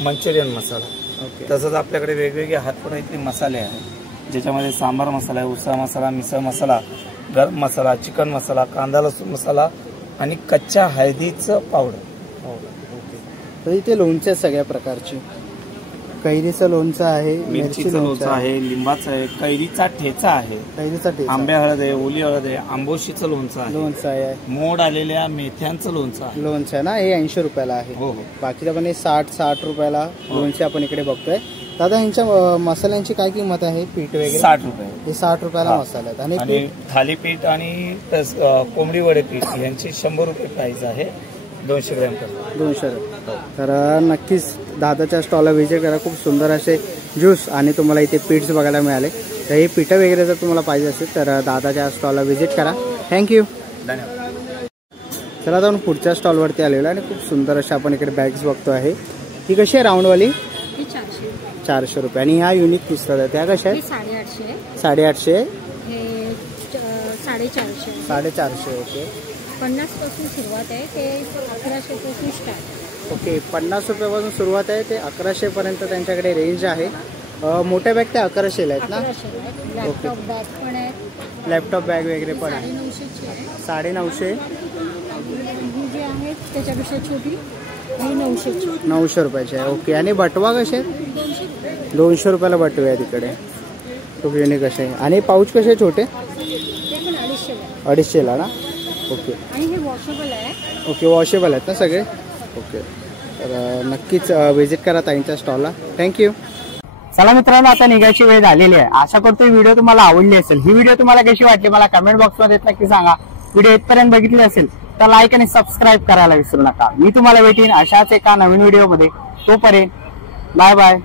मंचुरियन मसाला. ओके. तसंच आपल्याकडे वेगवेगळे हातपुड्यातले मसाले आहेत ज्याच्यामध्ये सांबार मसाला आहे, उसळ मसाला, मिसळ मसाला, गरम मसाला, चिकन मसाला, कांदा लसूण मसाला आणि कच्च्या हळदीचं पावडर. ओके. तर इथे लोणचे सगळ्या प्रकारचे. कैरीचं लोणचं आहे, मिरचीचं लोणचं आहे, लिंबाचं आहे, कैरीचा ठेचा आहे, कैरीचा ठेचा, आंबे हळद आहे, ओली हळद आहे, आंबोशीचं लोणचं आहे, मोड आलेल्या मेथ्यांचं लोणचं आहे. लोणचं आहे ना? हे 80 रुपयाला आहे. हो हो. बाकीचं पण हे 60 रुपयाला लोणचे आपण इकडे बघतोय. दादा ह्यांच्या मसाल्यांची काय किंमत आहे? पीठ वगैरे 60 रुपये. हे 60 रुपयाला मसाले आहेत. आणि थालीपीठ आणि कोंबडी वडे पीठ यांची 100 रुपये प्राइस आहे, 200 ग्रॅम. 200. तर नक्कीच दादाच्या स्टॉलला व्हिजिट करा. खूप सुंदर असे ज्यूस आणि तुम्हाला इथे पीठ्स बघायला मिळाले. तर हे पिठं वगैरे जर तुम्हाला पाहिजे असेल तर दादाच्या स्टॉलला व्हिजिट करा. थँक्यू. धन्यवाद. चला जाऊन पुढच्या स्टॉलवरती आलेलो आणि खूप सुंदर अशा आपण इकडे बॅग्स बघतो आहे. ही कशी आहे राऊंडवाली? 400 रुपये. आणि ह्या युनिक दिसतात त्या कशा आहेत? 850. 850. हे 450. 450. ओके. 50 पासून सुरुवात आहे ते 1100 पासून स्टार्ट. ओके. 50 रुपयापासून सुरुवात आहे ते 1100 पर्यंत त्यांच्याकडे रेंज आहे. मोठ्या बॅग त्या 1100 आहेत ना? लॅपटॉप बॅग पण आहेत, लॅपटॉप बॅग वगैरे पण आहे. 950. ही जी आहे त्याच्यापेक्षा छोटी ही 900. 900 रुपयाची आहे. ओके. आणि बटवा कसे आहेत? 200 रुपयाला बटवे आहे तिकडे. खूप युनिक असे. आणि पाऊच कसे छोटे? 250ला ना. ओके. आणि हे वॉशेबल आहे. ओके, वॉशेबल आहेत ना सगळे. ओके, तर नक्कीच व्हिजिट करा ताईंच्या स्टॉलला. थँक्यू. चला मित्रांनो, आता निघायची वेळ झालेली आहे. आशा करतो ही व्हिडिओ तुम्हाला आवडली असेल. ही व्हिडिओ तुम्हाला कशी वाटली मला कमेंट बॉक्समध्ये नक्की सांगा. व्हिडिओ इथपर्यंत बघितली असेल तर लाईक आणि सबस्क्राईब करायला विसरू नका. मी तुम्हाला भेटीन अशाच एका नवीन व्हिडिओमध्ये. तोपर्यंत बाय बाय.